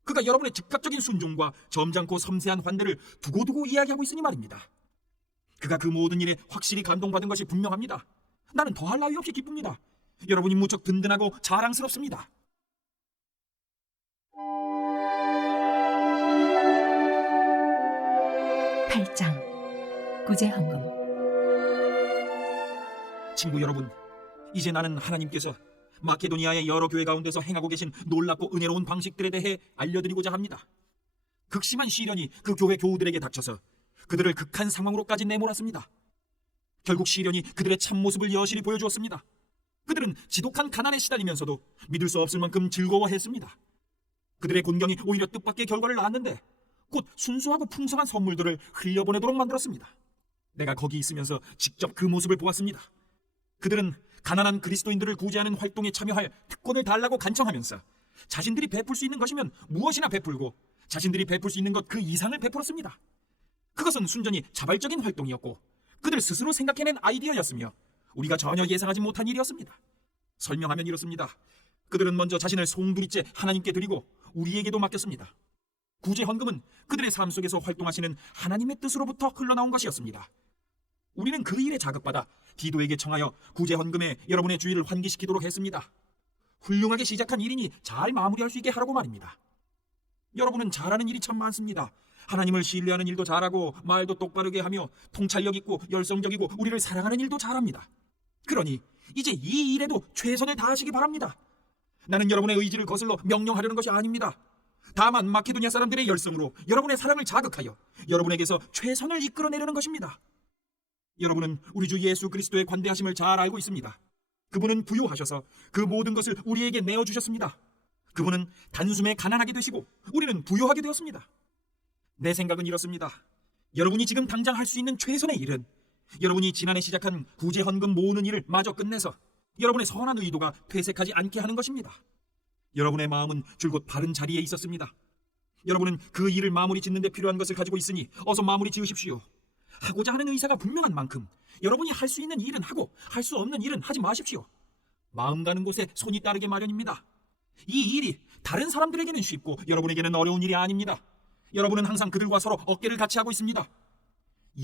그가 여러분의 즉각적인 순종과 점잖고 섬세한 환대를 두고두고 이야기하고 있으니 말입니다. 그가 그 모든 일에 확실히 감동받은 것이 분명합니다. 나는 더할 나위 없이 기쁩니다. 여러분이 무척 든든하고 자랑스럽습니다. 팔장 구제헌금. 친구 여러분, 이제 나는 하나님께서 마케도니아의 여러 교회 가운데서 행하고 계신 놀랍고 은혜로운 방식들에 대해 알려드리고자 합니다. 극심한 시련이 그 교회 교우들에게 닥쳐서 그들을 극한 상황으로까지 내몰았습니다. 결국 시련이 그들의 참모습을 여실히 보여주었습니다. 그들은 지독한 가난에 시달리면서도 믿을 수 없을 만큼 즐거워했습니다. 그들의 곤경이 오히려 뜻밖의 결과를 낳았는데 곧 순수하고 풍성한 선물들을 흘려보내도록 만들었습니다. 내가 거기 있으면서 직접 그 모습을 보았습니다. 그들은 가난한 그리스도인들을 구제하는 활동에 참여할 특권을 달라고 간청하면서 자신들이 베풀 수 있는 것이면 무엇이나 베풀고 자신들이 베풀 수 있는 것 그 이상을 베풀었습니다. 그것은 순전히 자발적인 활동이었고 그들 스스로 생각해낸 아이디어였으며 우리가 전혀 예상하지 못한 일이었습니다. 설명하면 이렇습니다. 그들은 먼저 자신을 송두리째 하나님께 드리고 우리에게도 맡겼습니다. 구제헌금은 그들의 삶 속에서 활동하시는 하나님의 뜻으로부터 흘러나온 것이었습니다. 우리는 그 일에 자극받아 디도에게 청하여 구제헌금에 여러분의 주의를 환기시키도록 했습니다. 훌륭하게 시작한 일이니 잘 마무리할 수 있게 하라고 말입니다. 여러분은 잘하는 일이 참 많습니다. 하나님을 신뢰하는 일도 잘하고 말도 똑바르게 하며 통찰력 있고 열성적이고 우리를 사랑하는 일도 잘합니다. 그러니 이제 이 일에도 최선을 다하시기 바랍니다. 나는 여러분의 의지를 거슬러 명령하려는 것이 아닙니다. 다만 마케도니아 사람들의 열성으로 여러분의 사랑을 자극하여 여러분에게서 최선을 이끌어내려는 것입니다. 여러분은 우리 주 예수 그리스도의 관대하심을 잘 알고 있습니다. 그분은 부유하셔서 그 모든 것을 우리에게 내어주셨습니다. 그분은 단숨에 가난하게 되시고 우리는 부유하게 되었습니다. 내 생각은 이렇습니다. 여러분이 지금 당장 할 수 있는 최선의 일은 여러분이 지난해 시작한 구제헌금 모으는 일을 마저 끝내서 여러분의 선한 의도가 퇴색하지 않게 하는 것입니다. 여러분의 마음은 줄곧 바른 자리에 있었습니다. 여러분은 그 일을 마무리 짓는 데 필요한 것을 가지고 있으니 어서 마무리 지으십시오. 하고자 하는 의사가 분명한 만큼 여러분이 할 수 있는 일은 하고 할 수 없는 일은 하지 마십시오. 마음 가는 곳에 손이 따르게 마련입니다. 이 일이 다른 사람들에게는 쉽고 여러분에게는 어려운 일이 아닙니다. 여러분은 항상 그들과 서로 어깨를 같이 하고 있습니다.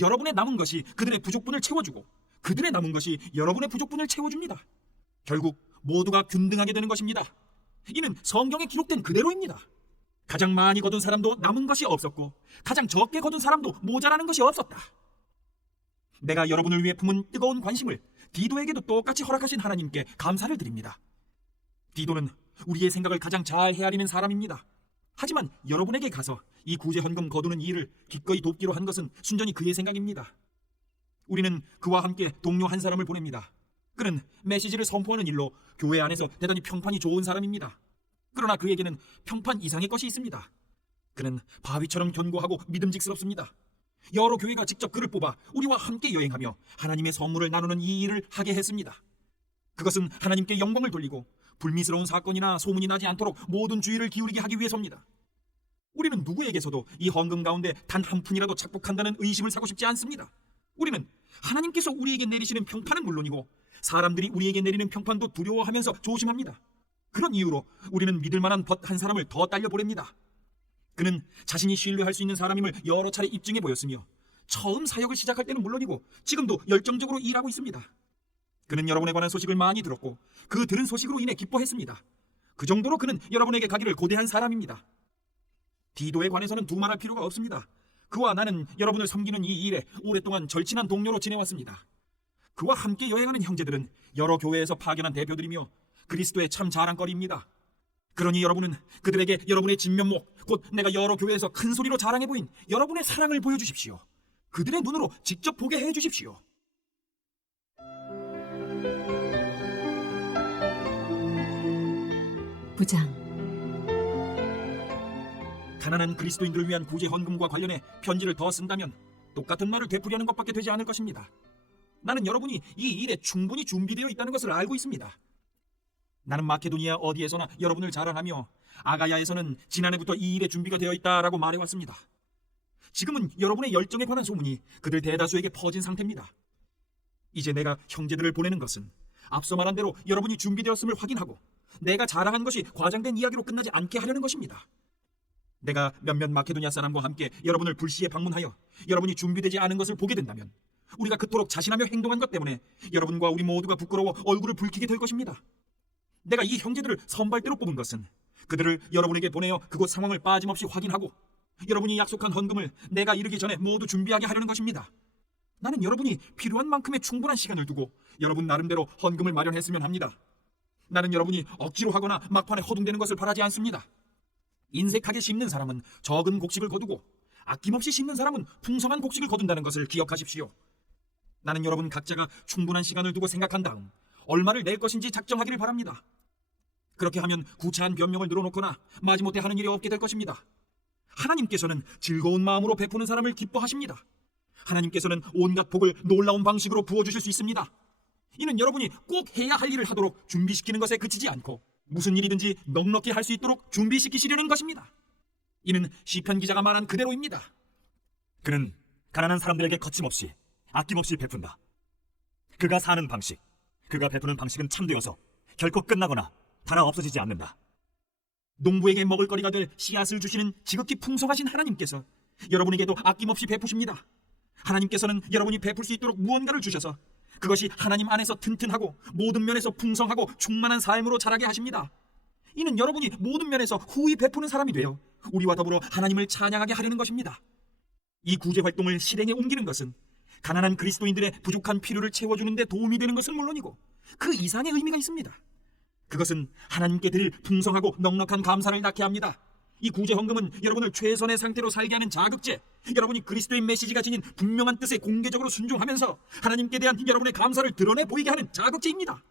여러분의 남은 것이 그들의 부족분을 채워주고 그들의 남은 것이 여러분의 부족분을 채워줍니다. 결국 모두가 균등하게 되는 것입니다. 이는 성경에 기록된 그대로입니다. 가장 많이 거둔 사람도 남은 것이 없었고 가장 적게 거둔 사람도 모자라는 것이 없었다. 내가 여러분을 위해 품은 뜨거운 관심을 디도에게도 똑같이 허락하신 하나님께 감사를 드립니다. 디도는 우리의 생각을 가장 잘 헤아리는 사람입니다. 하지만 여러분에게 가서 이 구제 헌금 거두는 일을 기꺼이 돕기로 한 것은 순전히 그의 생각입니다. 우리는 그와 함께 동료 한 사람을 보냅니다. 그는 메시지를 선포하는 일로 교회 안에서 대단히 평판이 좋은 사람입니다. 그러나 그에게는 평판 이상의 것이 있습니다. 그는 바위처럼 견고하고 믿음직스럽습니다. 여러 교회가 직접 그를 뽑아 우리와 함께 여행하며 하나님의 선물을 나누는 이 일을 하게 했습니다. 그것은 하나님께 영광을 돌리고 불미스러운 사건이나 소문이 나지 않도록 모든 주의를 기울이게 하기 위해서입니다. 우리는 누구에게서도 이 헌금 가운데 단 한 푼이라도 착복한다는 의심을 사고 싶지 않습니다. 우리는 하나님께서 우리에게 내리시는 평판은 물론이고 사람들이 우리에게 내리는 평판도 두려워하면서 조심합니다. 그런 이유로 우리는 믿을 만한 벗 한 사람을 더 딸려 보냅니다. 그는 자신이 신뢰할 수 있는 사람임을 여러 차례 입증해 보였으며 처음 사역을 시작할 때는 물론이고 지금도 열정적으로 일하고 있습니다. 그는 여러분에 관한 소식을 많이 들었고 그 들은 소식으로 인해 기뻐했습니다. 그 정도로 그는 여러분에게 가기를 고대한 사람입니다. 디도에 관해서는 두말할 필요가 없습니다. 그와 나는 여러분을 섬기는 이 일에 오랫동안 절친한 동료로 지내왔습니다. 그와 함께 여행하는 형제들은 여러 교회에서 파견한 대표들이며 그리스도의 참 자랑거리입니다. 그러니 여러분은 그들에게 여러분의 진면목, 곧 내가 여러 교회에서 큰 소리로 자랑해 보인 여러분의 사랑을 보여주십시오. 그들의 눈으로 직접 보게 해주십시오. 부장. 가난한 그리스도인들을 위한 구제 헌금과 관련해 편지를 더 쓴다면 똑같은 말을 되풀이하는 것밖에 되지 않을 것입니다. 나는 여러분이 이 일에 충분히 준비되어 있다는 것을 알고 있습니다. 나는 마케도니아 어디에서나 여러분을 자랑하며 아가야에서는 지난해부터 이 일에 준비가 되어 있다라고 말해왔습니다. 지금은 여러분의 열정에 관한 소문이 그들 대다수에게 퍼진 상태입니다. 이제 내가 형제들을 보내는 것은 앞서 말한 대로 여러분이 준비되었음을 확인하고 내가 자랑한 것이 과장된 이야기로 끝나지 않게 하려는 것입니다. 내가 몇몇 마케도니아 사람과 함께 여러분을 불시에 방문하여 여러분이 준비되지 않은 것을 보게 된다면 우리가 그토록 자신하며 행동한 것 때문에 여러분과 우리 모두가 부끄러워 얼굴을 붉히게 될 것입니다. 내가 이 형제들을 선발대로 뽑은 것은 그들을 여러분에게 보내어 그곳 상황을 빠짐없이 확인하고 여러분이 약속한 헌금을 내가 이르기 전에 모두 준비하게 하려는 것입니다. 나는 여러분이 필요한 만큼의 충분한 시간을 두고 여러분 나름대로 헌금을 마련했으면 합니다. 나는 여러분이 억지로 하거나 막판에 허둥대는 것을 바라지 않습니다. 인색하게 심는 사람은 적은 곡식을 거두고 아낌없이 심는 사람은 풍성한 곡식을 거둔다는 것을 기억하십시오. 나는 여러분 각자가 충분한 시간을 두고 생각한 다음 얼마를 낼 것인지 작정하기를 바랍니다. 그렇게 하면 구차한 변명을 늘어놓거나 마지못해 하는 일이 없게 될 것입니다. 하나님께서는 즐거운 마음으로 베푸는 사람을 기뻐하십니다. 하나님께서는 온갖 복을 놀라운 방식으로 부어주실 수 있습니다. 이는 여러분이 꼭 해야 할 일을 하도록 준비시키는 것에 그치지 않고 무슨 일이든지 넉넉히 할 수 있도록 준비시키시려는 것입니다. 이는 시편 기자가 말한 그대로입니다. 그는 가난한 사람들에게 거침없이 아낌없이 베푼다. 그가 사는 방식, 그가 베푸는 방식은 참되어서 결코 끝나거나 달아 없어지지 않는다. 농부에게 먹을거리가 될 씨앗을 주시는 지극히 풍성하신 하나님께서 여러분에게도 아낌없이 베푸십니다. 하나님께서는 여러분이 베풀 수 있도록 무언가를 주셔서 그것이 하나님 안에서 튼튼하고 모든 면에서 풍성하고 충만한 삶으로 자라게 하십니다. 이는 여러분이 모든 면에서 후히 베푸는 사람이 되어 우리와 더불어 하나님을 찬양하게 하려는 것입니다. 이 구제 활동을 실행에 옮기는 것은 가난한 그리스도인들의 부족한 필요를 채워주는 데 도움이 되는 것은 물론이고 그 이상의 의미가 있습니다. 그것은 하나님께 드릴 풍성하고 넉넉한 감사를 낳게 합니다. 이 구제 헌금은 여러분을 최선의 상태로 살게 하는 자극제, 여러분이 그리스도의 메시지가 지닌 분명한 뜻에 공개적으로 순종하면서 하나님께 대한 여러분의 감사를 드러내 보이게 하는 자극제입니다.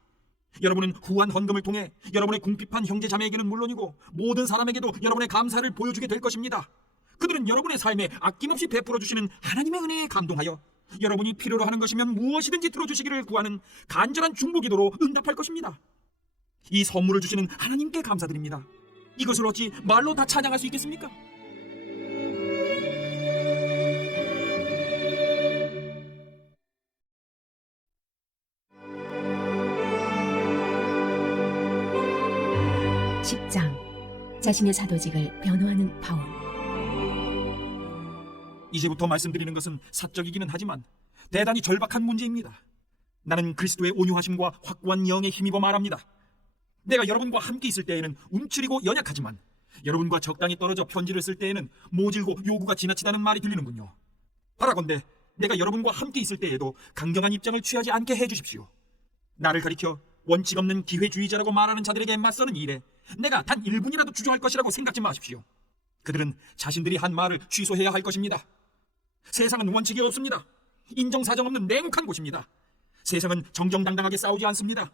여러분은 후한 헌금을 통해 여러분의 궁핍한 형제 자매에게는 물론이고 모든 사람에게도 여러분의 감사를 보여주게 될 것입니다. 그들은 여러분의 삶에 아낌없이 베풀어 주시는 하나님의 은혜에 감동하여 여러분이 필요로 하는 것이면 무엇이든지 들어주시기를 구하는 간절한 중보기도로 응답할 것입니다. 이 선물을 주시는 하나님께 감사드립니다. 이것을 어찌 말로 다 찬양할 수 있겠습니까? 10장. 자신의 사도직을 변호하는 바울. 이제부터 말씀드리는 것은 사적이기는 하지만 대단히 절박한 문제입니다. 나는 그리스도의 온유하심과 확고한 영에 힘입어 말합니다. 내가 여러분과 함께 있을 때에는 움츠리고 연약하지만 여러분과 적당히 떨어져 편지를 쓸 때에는 모질고 요구가 지나치다는 말이 들리는군요. 바라건대 내가 여러분과 함께 있을 때에도 강경한 입장을 취하지 않게 해주십시오. 나를 가리켜 원칙 없는 기회주의자라고 말하는 자들에게 맞서는 일에 내가 단 1분이라도 주저할 것이라고 생각지 마십시오. 그들은 자신들이 한 말을 취소해야 할 것입니다. 세상은 원칙이 없습니다. 인정사정 없는 냉혹한 곳입니다. 세상은 정정당당하게 싸우지 않습니다.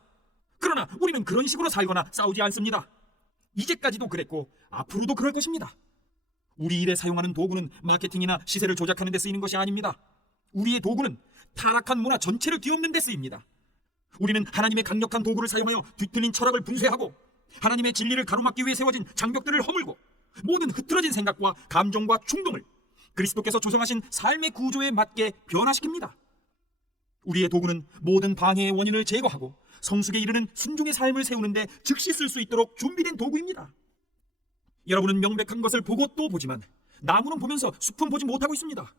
그러나 우리는 그런 식으로 살거나 싸우지 않습니다. 이제까지도 그랬고 앞으로도 그럴 것입니다. 우리 일에 사용하는 도구는 마케팅이나 시세를 조작하는 데 쓰이는 것이 아닙니다. 우리의 도구는 타락한 문화 전체를 뒤엎는 데 쓰입니다. 우리는 하나님의 강력한 도구를 사용하여 뒤틀린 철학을 분쇄하고 하나님의 진리를 가로막기 위해 세워진 장벽들을 허물고 모든 흐트러진 생각과 감정과 충동을 그리스도께서 조성하신 삶의 구조에 맞게 변화시킵니다. 우리의 도구는 모든 방해의 원인을 제거하고 성숙에 이르는 순종의 삶을 세우는데 즉시 쓸 수 있도록 준비된 도구입니다. 여러분은 명백한 것을 보고 또 보지만 나무는 보면서 숲은 보지 못하고 있습니다.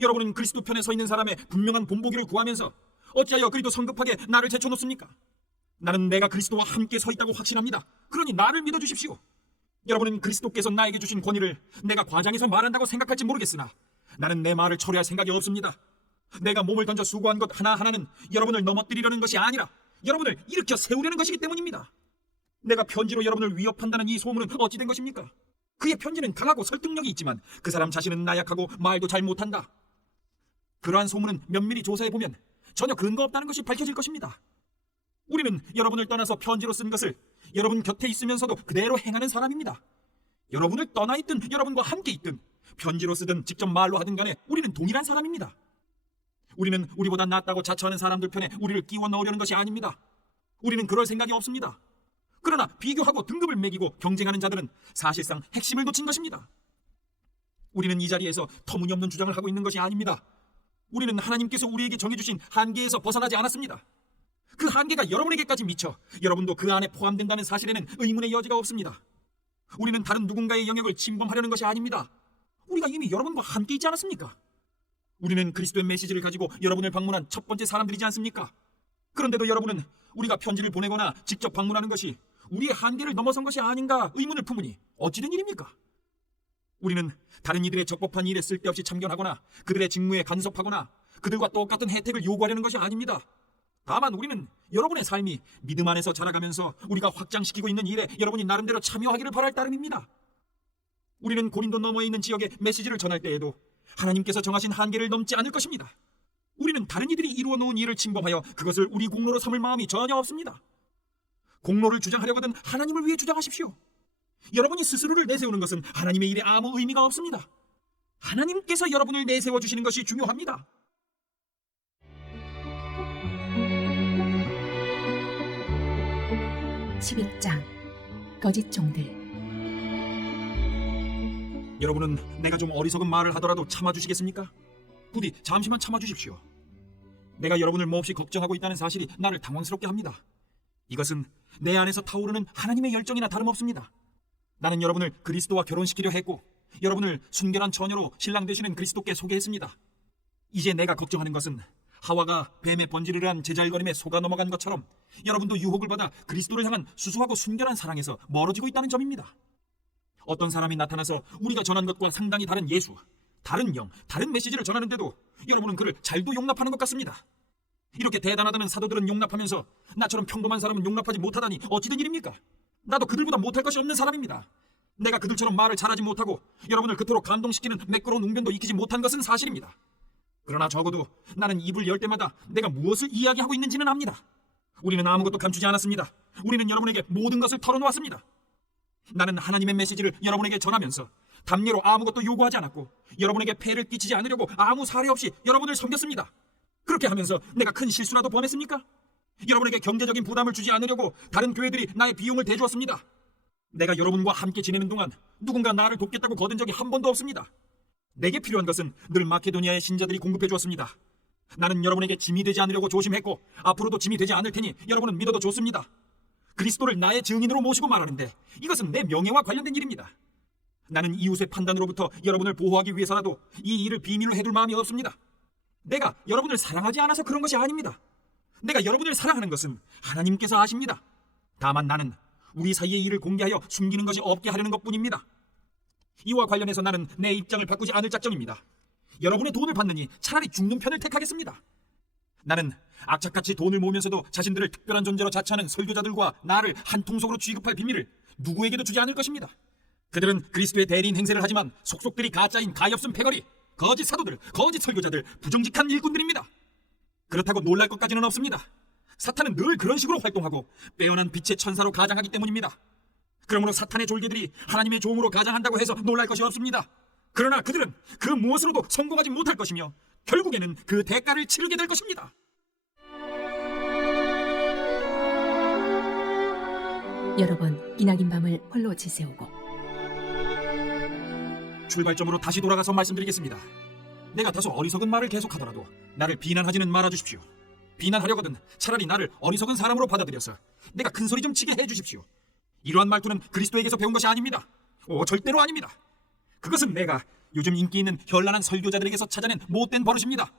여러분은 그리스도 편에 서 있는 사람의 분명한 본보기를 구하면서 어찌하여 그리도 성급하게 나를 제쳐놓습니까? 나는 내가 그리스도와 함께 서 있다고 확신합니다. 그러니 나를 믿어주십시오. 여러분은 그리스도께서 나에게 주신 권위를 내가 과장해서 말한다고 생각할지 모르겠으나 나는 내 말을 처리할 생각이 없습니다. 내가 몸을 던져 수고한 것 하나하나는 여러분을 넘어뜨리려는 것이 아니라 여러분을 일으켜 세우려는 것이기 때문입니다. 내가 편지로 여러분을 위협한다는 이 소문은 어찌 된 것입니까? 그의 편지는 강하고 설득력이 있지만 그 사람 자신은 나약하고 말도 잘 못한다. 그러한 소문은 면밀히 조사해보면 전혀 근거 없다는 것이 밝혀질 것입니다. 우리는 여러분을 떠나서 편지로 쓴 것을 여러분 곁에 있으면서도 그대로 행하는 사람입니다. 여러분을 떠나 있든 여러분과 함께 있든 편지로 쓰든 직접 말로 하든 간에 우리는 동일한 사람입니다. 우리는 우리보다 낫다고 자처하는 사람들 편에 우리를 끼워 넣으려는 것이 아닙니다. 우리는 그럴 생각이 없습니다. 그러나 비교하고 등급을 매기고 경쟁하는 자들은 사실상 핵심을 놓친 것입니다. 우리는 이 자리에서 터무니없는 주장을 하고 있는 것이 아닙니다. 우리는 하나님께서 우리에게 정해주신 한계에서 벗어나지 않았습니다. 그 한계가 여러분에게까지 미쳐 여러분도 그 안에 포함된다는 사실에는 의문의 여지가 없습니다. 우리는 다른 누군가의 영역을 침범하려는 것이 아닙니다. 우리가 이미 여러분과 함께 있지 않았습니까? 우리는 그리스도의 메시지를 가지고 여러분을 방문한 첫 번째 사람들이지 않습니까? 그런데도 여러분은 우리가 편지를 보내거나 직접 방문하는 것이 우리의 한계를 넘어선 것이 아닌가 의문을 품으니 어찌 된 일입니까? 우리는 다른 이들의 적법한 일에 쓸데없이 참견하거나 그들의 직무에 간섭하거나 그들과 똑같은 혜택을 요구하려는 것이 아닙니다. 다만 우리는 여러분의 삶이 믿음 안에서 자라가면서 우리가 확장시키고 있는 일에 여러분이 나름대로 참여하기를 바랄 따름입니다. 우리는 고린도 너머에 있는 지역에 메시지를 전할 때에도 하나님께서 정하신 한계를 넘지 않을 것입니다. 우리는 다른 이들이 이루어 놓은 일을 침범하여 그것을 우리 공로로 삼을 마음이 전혀 없습니다. 공로를 주장하려거든 하나님을 위해 주장하십시오. 여러분이 스스로를 내세우는 것은 하나님의 일에 아무 의미가 없습니다. 하나님께서 여러분을 내세워 주시는 것이 중요합니다. (11장) 거짓 종들. 여러분은 내가 좀 어리석은 말을 하더라도 참아주시겠습니까? 부디 잠시만 참아주십시오. 내가 여러분을 몹시 걱정하고 있다는 사실이 나를 당황스럽게 합니다. 이것은 내 안에서 타오르는 하나님의 열정이나 다름없습니다. 나는 여러분을 그리스도와 결혼시키려 했고 여러분을 순결한 처녀로 신랑 되시는 그리스도께 소개했습니다. 이제 내가 걱정하는 것은 하와가 뱀의 번지르르한 제잘거림에 속아 넘어간 것처럼 여러분도 유혹을 받아 그리스도를 향한 수수하고 순결한 사랑에서 멀어지고 있다는 점입니다. 어떤 사람이 나타나서 우리가 전한 것과 상당히 다른 예수, 다른 영, 다른 메시지를 전하는데도 여러분은 그를 잘도 용납하는 것 같습니다. 이렇게 대단하다는 사도들은 용납하면서 나처럼 평범한 사람은 용납하지 못하다니 어찌된 일입니까? 나도 그들보다 못할 것이 없는 사람입니다. 내가 그들처럼 말을 잘하지 못하고 여러분을 그토록 감동시키는 매끄러운 웅변도 익히지 못한 것은 사실입니다. 그러나 적어도 나는 입을 열 때마다 내가 무엇을 이야기하고 있는지는 압니다. 우리는 아무것도 감추지 않았습니다. 우리는 여러분에게 모든 것을 털어놓았습니다. 나는 하나님의 메시지를 여러분에게 전하면서 담례로 아무것도 요구하지 않았고 여러분에게 폐를 끼치지 않으려고 아무 사례 없이 여러분을 섬겼습니다. 그렇게 하면서 내가 큰 실수라도 범했습니까? 여러분에게 경제적인 부담을 주지 않으려고 다른 교회들이 나의 비용을 대주었습니다. 내가 여러분과 함께 지내는 동안 누군가 나를 돕겠다고 거둔 적이 한 번도 없습니다. 내게 필요한 것은 늘 마케도니아의 신자들이 공급해 주었습니다. 나는 여러분에게 짐이 되지 않으려고 조심했고 앞으로도 짐이 되지 않을 테니 여러분은 믿어도 좋습니다. 그리스도를 나의 증인으로 모시고 말하는데 이것은 내 명예와 관련된 일입니다. 나는 이웃의 판단으로부터 여러분을 보호하기 위해서라도 이 일을 비밀로 해둘 마음이 없습니다. 내가 여러분을 사랑하지 않아서 그런 것이 아닙니다. 내가 여러분을 사랑하는 것은 하나님께서 아십니다. 다만 나는 우리 사이의 일을 공개하여 숨기는 것이 없게 하려는 것뿐입니다. 이와 관련해서 나는 내 입장을 바꾸지 않을 작정입니다. 여러분의 돈을 받느니 차라리 죽는 편을 택하겠습니다. 나는 악착같이 돈을 모으면서도 자신들을 특별한 존재로 자처하는 설교자들과 나를 한 통속으로 취급할 비밀을 누구에게도 주지 않을 것입니다. 그들은 그리스도의 대리인 행세를 하지만 속속들이 가짜인 가엾은 패거리, 거짓 사도들, 거짓 설교자들, 부정직한 일꾼들입니다. 그렇다고 놀랄 것까지는 없습니다. 사탄은 늘 그런 식으로 활동하고 빼어난 빛의 천사로 가장하기 때문입니다. 그러므로 사탄의 졸개들이 하나님의 종으로 가장한다고 해서 놀랄 것이 없습니다. 그러나 그들은 그 무엇으로도 성공하지 못할 것이며 결국에는 그 대가를 치르게 될 것입니다. 여러 번 기나긴 밤을 홀로 지새우고 출발점으로 다시 돌아가서 말씀드리겠습니다. 내가 다소 어리석은 말을 계속하더라도 나를 비난하지는 말아주십시오. 비난하려거든 차라리 나를 어리석은 사람으로 받아들여서 내가 큰 소리 좀 치게 해주십시오. 이러한 말투는 그리스도에게서 배운 것이 아닙니다. 절대로 아닙니다. 그것은 내가 요즘 인기 있는 현란한 설교자들에게서 찾아낸 못된 버릇입니다.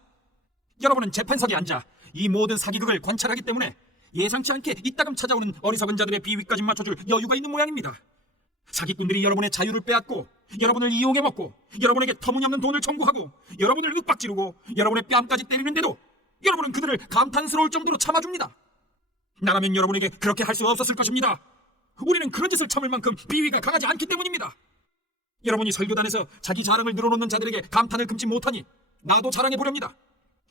여러분은 재판석에 앉아 이 모든 사기극을 관찰하기 때문에 예상치 않게 이따금 찾아오는 어리석은 자들의 비위까지 맞춰줄 여유가 있는 모양입니다. 사기꾼들이 여러분의 자유를 빼앗고 여러분을 이용해 먹고 여러분에게 터무니없는 돈을 청구하고 여러분을 윽박지르고 여러분의 뺨까지 때리는데도 여러분은 그들을 감탄스러울 정도로 참아줍니다. 나라면 여러분에게 그렇게 할 수 없었을 것입니다. 우리는 그런 짓을 참을 만큼 비위가 강하지 않기 때문입니다. 여러분이 설교단에서 자기 자랑을 늘어놓는 자들에게 감탄을 금치 못하니 나도 자랑해보렵니다.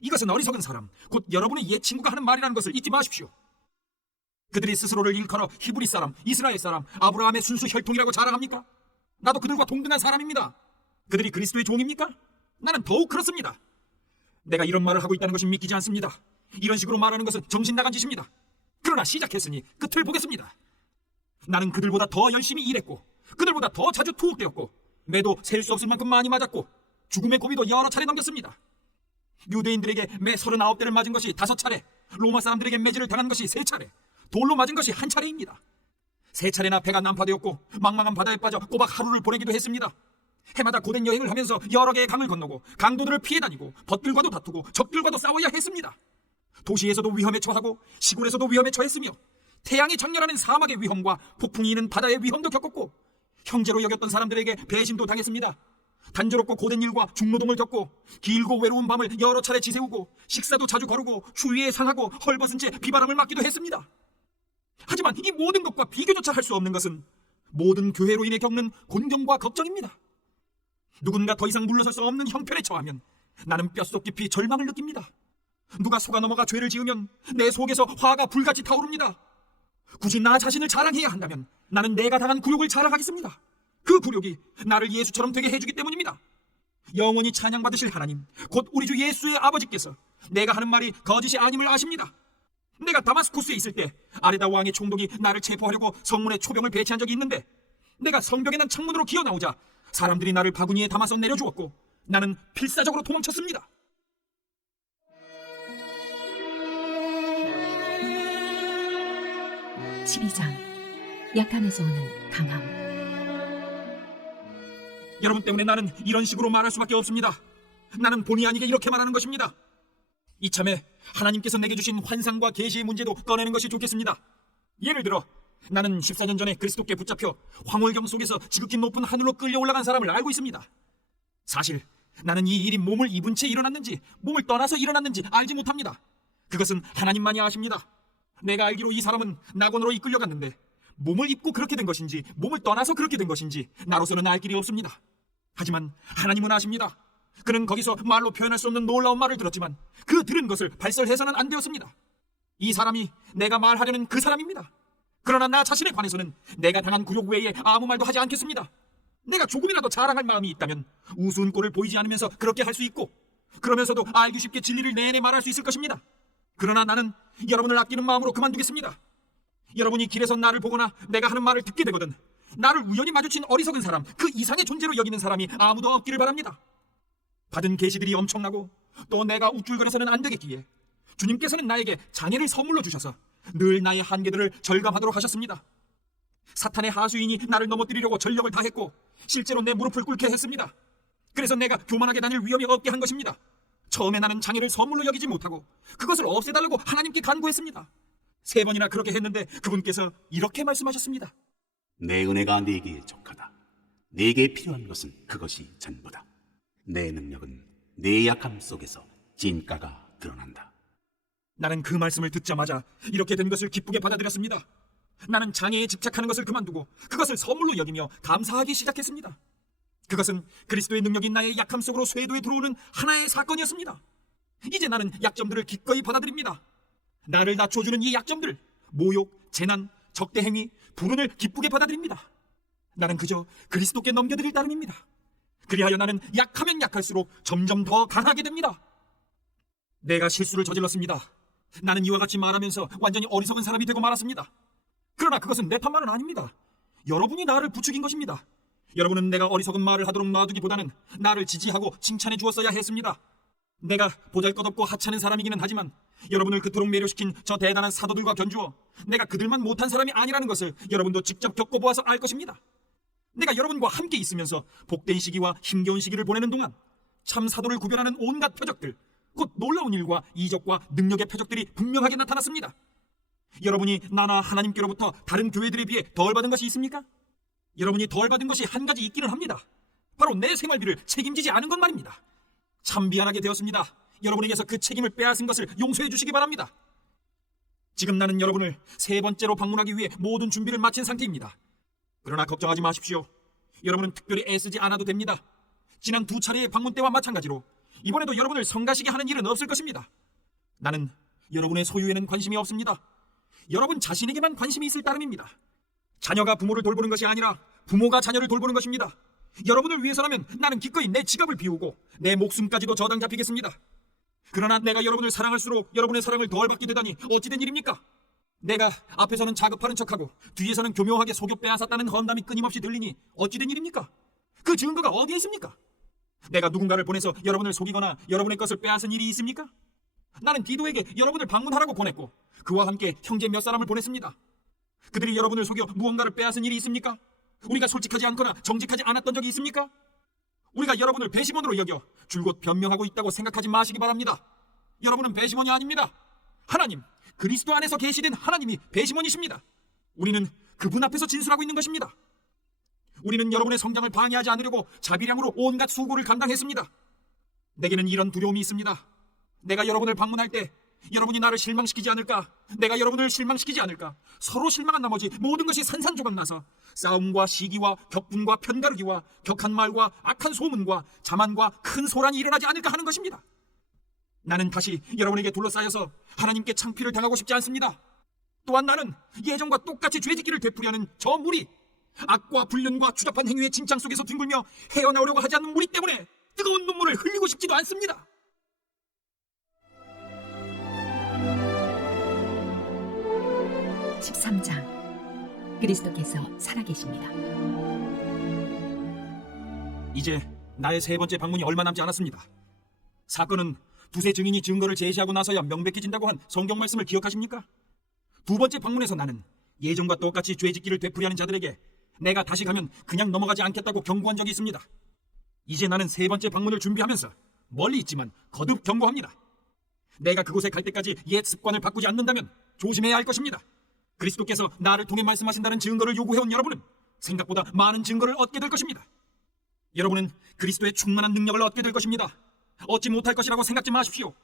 이것은 어리석은 사람, 곧 여러분의 옛 친구가 하는 말이라는 것을 잊지 마십시오. 그들이 스스로를 일컬어 히브리 사람, 이스라엘 사람, 아브라함의 순수 혈통이라고 자랑합니까? 나도 그들과 동등한 사람입니다. 그들이 그리스도의 종입니까? 나는 더욱 그렇습니다. 내가 이런 말을 하고 있다는 것이 믿기지 않습니다. 이런 식으로 말하는 것은 정신 나간 짓입니다. 그러나 시작했으니 끝을 보겠습니다. 나는 그들보다 더 열심히 일했고 그들보다 더 자주 투옥되었고 매도 셀 수 없을 만큼 많이 맞았고 죽음의 고비도 여러 차례 넘겼습니다. 유대인들에게 매 39대를 맞은 것이 5차례, 로마 사람들에게 매질을 당한 것이 3차례, 돌로 맞은 것이 1차례입니다. 3차례나 배가 난파되었고 망망한 바다에 빠져 꼬박 하루를 보내기도 했습니다. 해마다 고된 여행을 하면서 여러 개의 강을 건너고 강도들을 피해 다니고 벗들과도 다투고 적들과도 싸워야 했습니다. 도시에서도 위험에 처하고 시골에서도 위험에 처했으며 태양이 장렬하는 사막의 위험과 폭풍이 있는 바다의 위험도 겪었고 형제로 여겼던 사람들에게 배신도 당했습니다. 단조롭고 고된 일과 중노동을 겪고 길고 외로운 밤을 여러 차례 지새우고 식사도 자주 거르고 추위에 상하고 헐벗은 채 비바람을 맞기도 했습니다. 하지만 이 모든 것과 비교조차 할 수 없는 것은 모든 교회로 인해 겪는 곤경과 걱정입니다. 누군가 더 이상 물러설 수 없는 형편에 처하면 나는 뼛속 깊이 절망을 느낍니다. 누가 속아 넘어가 죄를 지으면 내 속에서 화가 불같이 타오릅니다. 굳이 나 자신을 자랑해야 한다면 나는 내가 당한 굴욕을 자랑하겠습니다. 그 굴욕이 나를 예수처럼 되게 해주기 때문입니다. 영원히 찬양받으실 하나님, 곧 우리 주 예수의 아버지께서 내가 하는 말이 거짓이 아님을 아십니다. 내가 다마스쿠스에 있을 때 아레다 왕의 총독이 나를 체포하려고 성문에 초병을 배치한 적이 있는데 내가 성벽에 난 창문으로 기어나오자 사람들이 나를 바구니에 담아서 내려주었고 나는 필사적으로 도망쳤습니다. (12장) 약함에서 오는 강함. 여러분 때문에 나는 이런 식으로 말할 수밖에 없습니다. 나는 본의 아니게 이렇게 말하는 것입니다. 이참에 하나님께서 내게 주신 환상과 계시의 문제도 꺼내는 것이 좋겠습니다. 예를 들어 나는 14년 전에 그리스도께 붙잡혀 황홀경 속에서 지극히 높은 하늘로 끌려 올라간 사람을 알고 있습니다. 사실 나는 이 일이 몸을 입은 채 일어났는지 몸을 떠나서 일어났는지 알지 못합니다. 그것은 하나님만이 아십니다. 내가 알기로 이 사람은 낙원으로 이끌려갔는데 몸을 입고 그렇게 된 것인지 몸을 떠나서 그렇게 된 것인지 나로서는 알 길이 없습니다. 하지만 하나님은 아십니다. 그는 거기서 말로 표현할 수 없는 놀라운 말을 들었지만 그 들은 것을 발설해서는 안 되었습니다. 이 사람이 내가 말하려는 그 사람입니다. 그러나 나 자신에 관해서는 내가 당한 굴욕 외에 아무 말도 하지 않겠습니다. 내가 조금이라도 자랑할 마음이 있다면 우스운 꼴을 보이지 않으면서 그렇게 할 수 있고 그러면서도 알기 쉽게 진리를 내내 말할 수 있을 것입니다. 그러나 나는 여러분을 아끼는 마음으로 그만두겠습니다. 여러분이 길에서 나를 보거나 내가 하는 말을 듣게 되거든 나를 우연히 마주친 어리석은 사람, 그 이상의 존재로 여기는 사람이 아무도 없기를 바랍니다. 받은 계시들이 엄청나고 또 내가 우쭐거려서는 안 되겠기에 주님께서는 나에게 장애를 선물로 주셔서 늘 나의 한계들을 절감하도록 하셨습니다. 사탄의 하수인이 나를 넘어뜨리려고 전력을 다했고 실제로 내 무릎을 꿇게 했습니다. 그래서 내가 교만하게 다닐 위험이 없게 한 것입니다. 처음에 나는 장애를 선물로 여기지 못하고 그것을 없애달라고 하나님께 간구했습니다. 3번이나 그렇게 했는데 그분께서 이렇게 말씀하셨습니다. 내 은혜가 네게 족하다. 네게 필요한 것은 그것이 전부다. 내 능력은 네 약함 속에서 진가가 드러난다. 나는 그 말씀을 듣자마자 이렇게 된 것을 기쁘게 받아들였습니다. 나는 장애에 집착하는 것을 그만두고 그것을 선물로 여기며 감사하기 시작했습니다. 그것은 그리스도의 능력이 나의 약함 속으로 쇄도에 들어오는 하나의 사건이었습니다. 이제 나는 약점들을 기꺼이 받아들입니다. 나를 낮춰주는 이 약점들, 모욕, 재난, 적대행위, 불운을 기쁘게 받아들입니다. 나는 그저 그리스도께 넘겨드릴 따름입니다. 그리하여 나는 약하면 약할수록 점점 더 강하게 됩니다. 내가 실수를 저질렀습니다. 나는 이와 같이 말하면서 완전히 어리석은 사람이 되고 말았습니다. 그러나 그것은 내 탓만은 아닙니다. 여러분이 나를 부추긴 것입니다. 여러분은 내가 어리석은 말을 하도록 놔두기보다는 나를 지지하고 칭찬해 주었어야 했습니다. 내가 보잘것없고 하찮은 사람이기는 하지만 여러분을 그토록 매료시킨 저 대단한 사도들과 견주어 내가 그들만 못한 사람이 아니라는 것을 여러분도 직접 겪어보아서 알 것입니다. 내가 여러분과 함께 있으면서 복된 시기와 힘겨운 시기를 보내는 동안 참 사도를 구별하는 온갖 표적들, 곧 놀라운 일과 이적과 능력의 표적들이 분명하게 나타났습니다. 여러분이 나나 하나님께로부터 다른 교회들에 비해 덜 받은 것이 있습니까? 여러분이 덜 받은 것이 한 가지 있기는 합니다. 바로 내 생활비를 책임지지 않은 것 말입니다. 참 미안하게 되었습니다. 여러분에게서 그 책임을 빼앗은 것을 용서해 주시기 바랍니다. 지금 나는 여러분을 3번째로 방문하기 위해 모든 준비를 마친 상태입니다. 그러나 걱정하지 마십시오. 여러분은 특별히 애쓰지 않아도 됩니다. 지난 2차례의 방문 때와 마찬가지로 이번에도 여러분을 성가시게 하는 일은 없을 것입니다. 나는 여러분의 소유에는 관심이 없습니다. 여러분 자신에게만 관심이 있을 따름입니다. 자녀가 부모를 돌보는 것이 아니라 부모가 자녀를 돌보는 것입니다. 여러분을 위해서라면 나는 기꺼이 내 지갑을 비우고 내 목숨까지도 저당 잡히겠습니다. 그러나 내가 여러분을 사랑할수록 여러분의 사랑을 덜 받게 되다니 어찌된 일입니까? 내가 앞에서는 자급하는 척하고 뒤에서는 교묘하게 속여 빼앗았다는 험담이 끊임없이 들리니 어찌된 일입니까? 그 증거가 어디에 있습니까? 내가 누군가를 보내서 여러분을 속이거나 여러분의 것을 빼앗은 일이 있습니까? 나는 디도에게 여러분을 방문하라고 보냈고 그와 함께 형제 몇 사람을 보냈습니다. 그들이 여러분을 속여 무언가를 빼앗은 일이 있습니까? 우리가 솔직하지 않거나 정직하지 않았던 적이 있습니까? 우리가 여러분을 배심원으로 여겨 줄곧 변명하고 있다고 생각하지 마시기 바랍니다. 여러분은 배심원이 아닙니다. 하나님, 그리스도 안에서 계시된 하나님이 배심원이십니다. 우리는 그분 앞에서 진술하고 있는 것입니다. 우리는 여러분의 성장을 방해하지 않으려고 자비량으로 온갖 수고를 감당했습니다. 내게는 이런 두려움이 있습니다. 내가 여러분을 방문할 때 여러분이 나를 실망시키지 않을까, 내가 여러분을 실망시키지 않을까, 서로 실망한 나머지 모든 것이 산산조각 나서 싸움과 시기와 격분과 편가르기와 격한 말과 악한 소문과 자만과 큰 소란이 일어나지 않을까 하는 것입니다. 나는 다시 여러분에게 둘러싸여서 하나님께 창피를 당하고 싶지 않습니다. 또한 나는 예전과 똑같이 죄짓기를 되풀이하는 저 무리, 악과 불륜과 추잡한 행위의 진창 속에서 뒹굴며 헤어나오려고 하지 않는 무리 때문에 뜨거운 눈물을 흘리고 싶지도 않습니다. (13장) 그리스도께서 살아계십니다. 이제 나의 3번째 방문이 얼마 남지 않았습니다. 사건은 두세 증인이 증거를 제시하고 나서야 명백해진다고 한 성경 말씀을 기억하십니까? 2번째 방문에서 나는 예전과 똑같이 죄짓기를 되풀이하는 자들에게 내가 다시 가면 그냥 넘어가지 않겠다고 경고한 적이 있습니다. 이제 나는 3번째 방문을 준비하면서 멀리 있지만 거듭 경고합니다. 내가 그곳에 갈 때까지 옛 습관을 바꾸지 않는다면 조심해야 할 것입니다. 그리스도께서 나를 통해 말씀하신다는 증거를 요구해온 여러분은 생각보다 많은 증거를 얻게 될 것입니다. 여러분은 그리스도의 충만한 능력을 얻게 될 것입니다. 얻지 못할 것이라고 생각지 마십시오.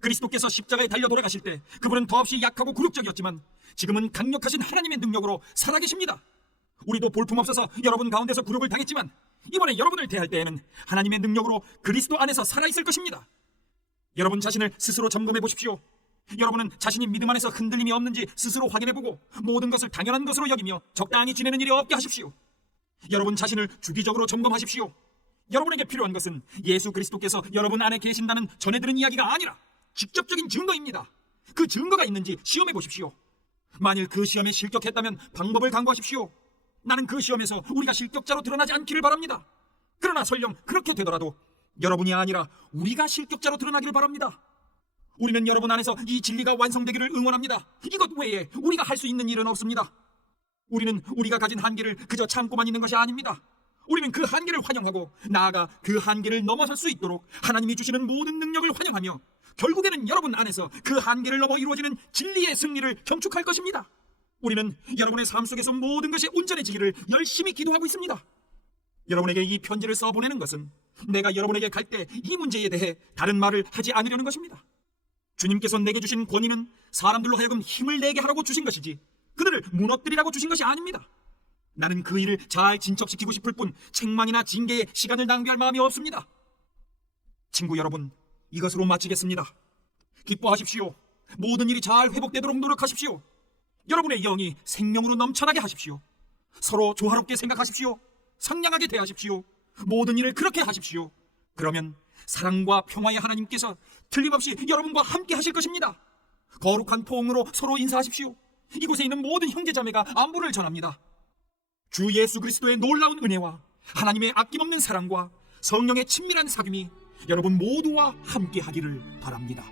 그리스도께서 십자가에 달려 돌아가실 때 그분은 더없이 약하고 굴욕적이었지만 지금은 강력하신 하나님의 능력으로 살아계십니다. 우리도 볼품없어서 여러분 가운데서 굴욕을 당했지만 이번에 여러분을 대할 때에는 하나님의 능력으로 그리스도 안에서 살아있을 것입니다. 여러분 자신을 스스로 점검해 보십시오. 여러분은 자신이 믿음 안에서 흔들림이 없는지 스스로 확인해보고 모든 것을 당연한 것으로 여기며 적당히 지내는 일이 없게 하십시오. 여러분 자신을 주기적으로 점검하십시오. 여러분에게 필요한 것은 예수 그리스도께서 여러분 안에 계신다는 전해들은 이야기가 아니라 직접적인 증거입니다. 그 증거가 있는지 시험해 보십시오. 만일 그 시험에 실격했다면 방법을 강구하십시오. 나는 그 시험에서 우리가 실격자로 드러나지 않기를 바랍니다. 그러나 설령 그렇게 되더라도 여러분이 아니라 우리가 실격자로 드러나기를 바랍니다. 우리는 여러분 안에서 이 진리가 완성되기를 응원합니다. 이것 외에 우리가 할 수 있는 일은 없습니다. 우리는 우리가 가진 한계를 그저 참고만 있는 것이 아닙니다. 우리는 그 한계를 환영하고 나아가 그 한계를 넘어설 수 있도록 하나님이 주시는 모든 능력을 환영하며 결국에는 여러분 안에서 그 한계를 넘어 이루어지는 진리의 승리를 경축할 것입니다. 우리는 여러분의 삶 속에서 모든 것이 온전해지기를 열심히 기도하고 있습니다. 여러분에게 이 편지를 써보내는 것은 내가 여러분에게 갈 때 이 문제에 대해 다른 말을 하지 않으려는 것입니다. 주님께서 내게 주신 권위는 사람들로 하여금 힘을 내게 하라고 주신 것이지 그들을 무너뜨리라고 주신 것이 아닙니다. 나는 그 일을 잘 진척시키고 싶을 뿐 책망이나 징계에 시간을 낭비할 마음이 없습니다. 친구 여러분, 이것으로 마치겠습니다. 기뻐하십시오. 모든 일이 잘 회복되도록 노력하십시오. 여러분의 영이 생명으로 넘쳐나게 하십시오. 서로 조화롭게 생각하십시오. 상냥하게 대하십시오. 모든 일을 그렇게 하십시오. 그러면 사랑과 평화의 하나님께서 틀림없이 여러분과 함께 하실 것입니다. 거룩한 포옹으로 서로 인사하십시오. 이곳에 있는 모든 형제자매가 안부를 전합니다. 주 예수 그리스도의 놀라운 은혜와 하나님의 아낌없는 사랑과 성령의 친밀한 사귐이 여러분 모두와 함께 하기를 바랍니다.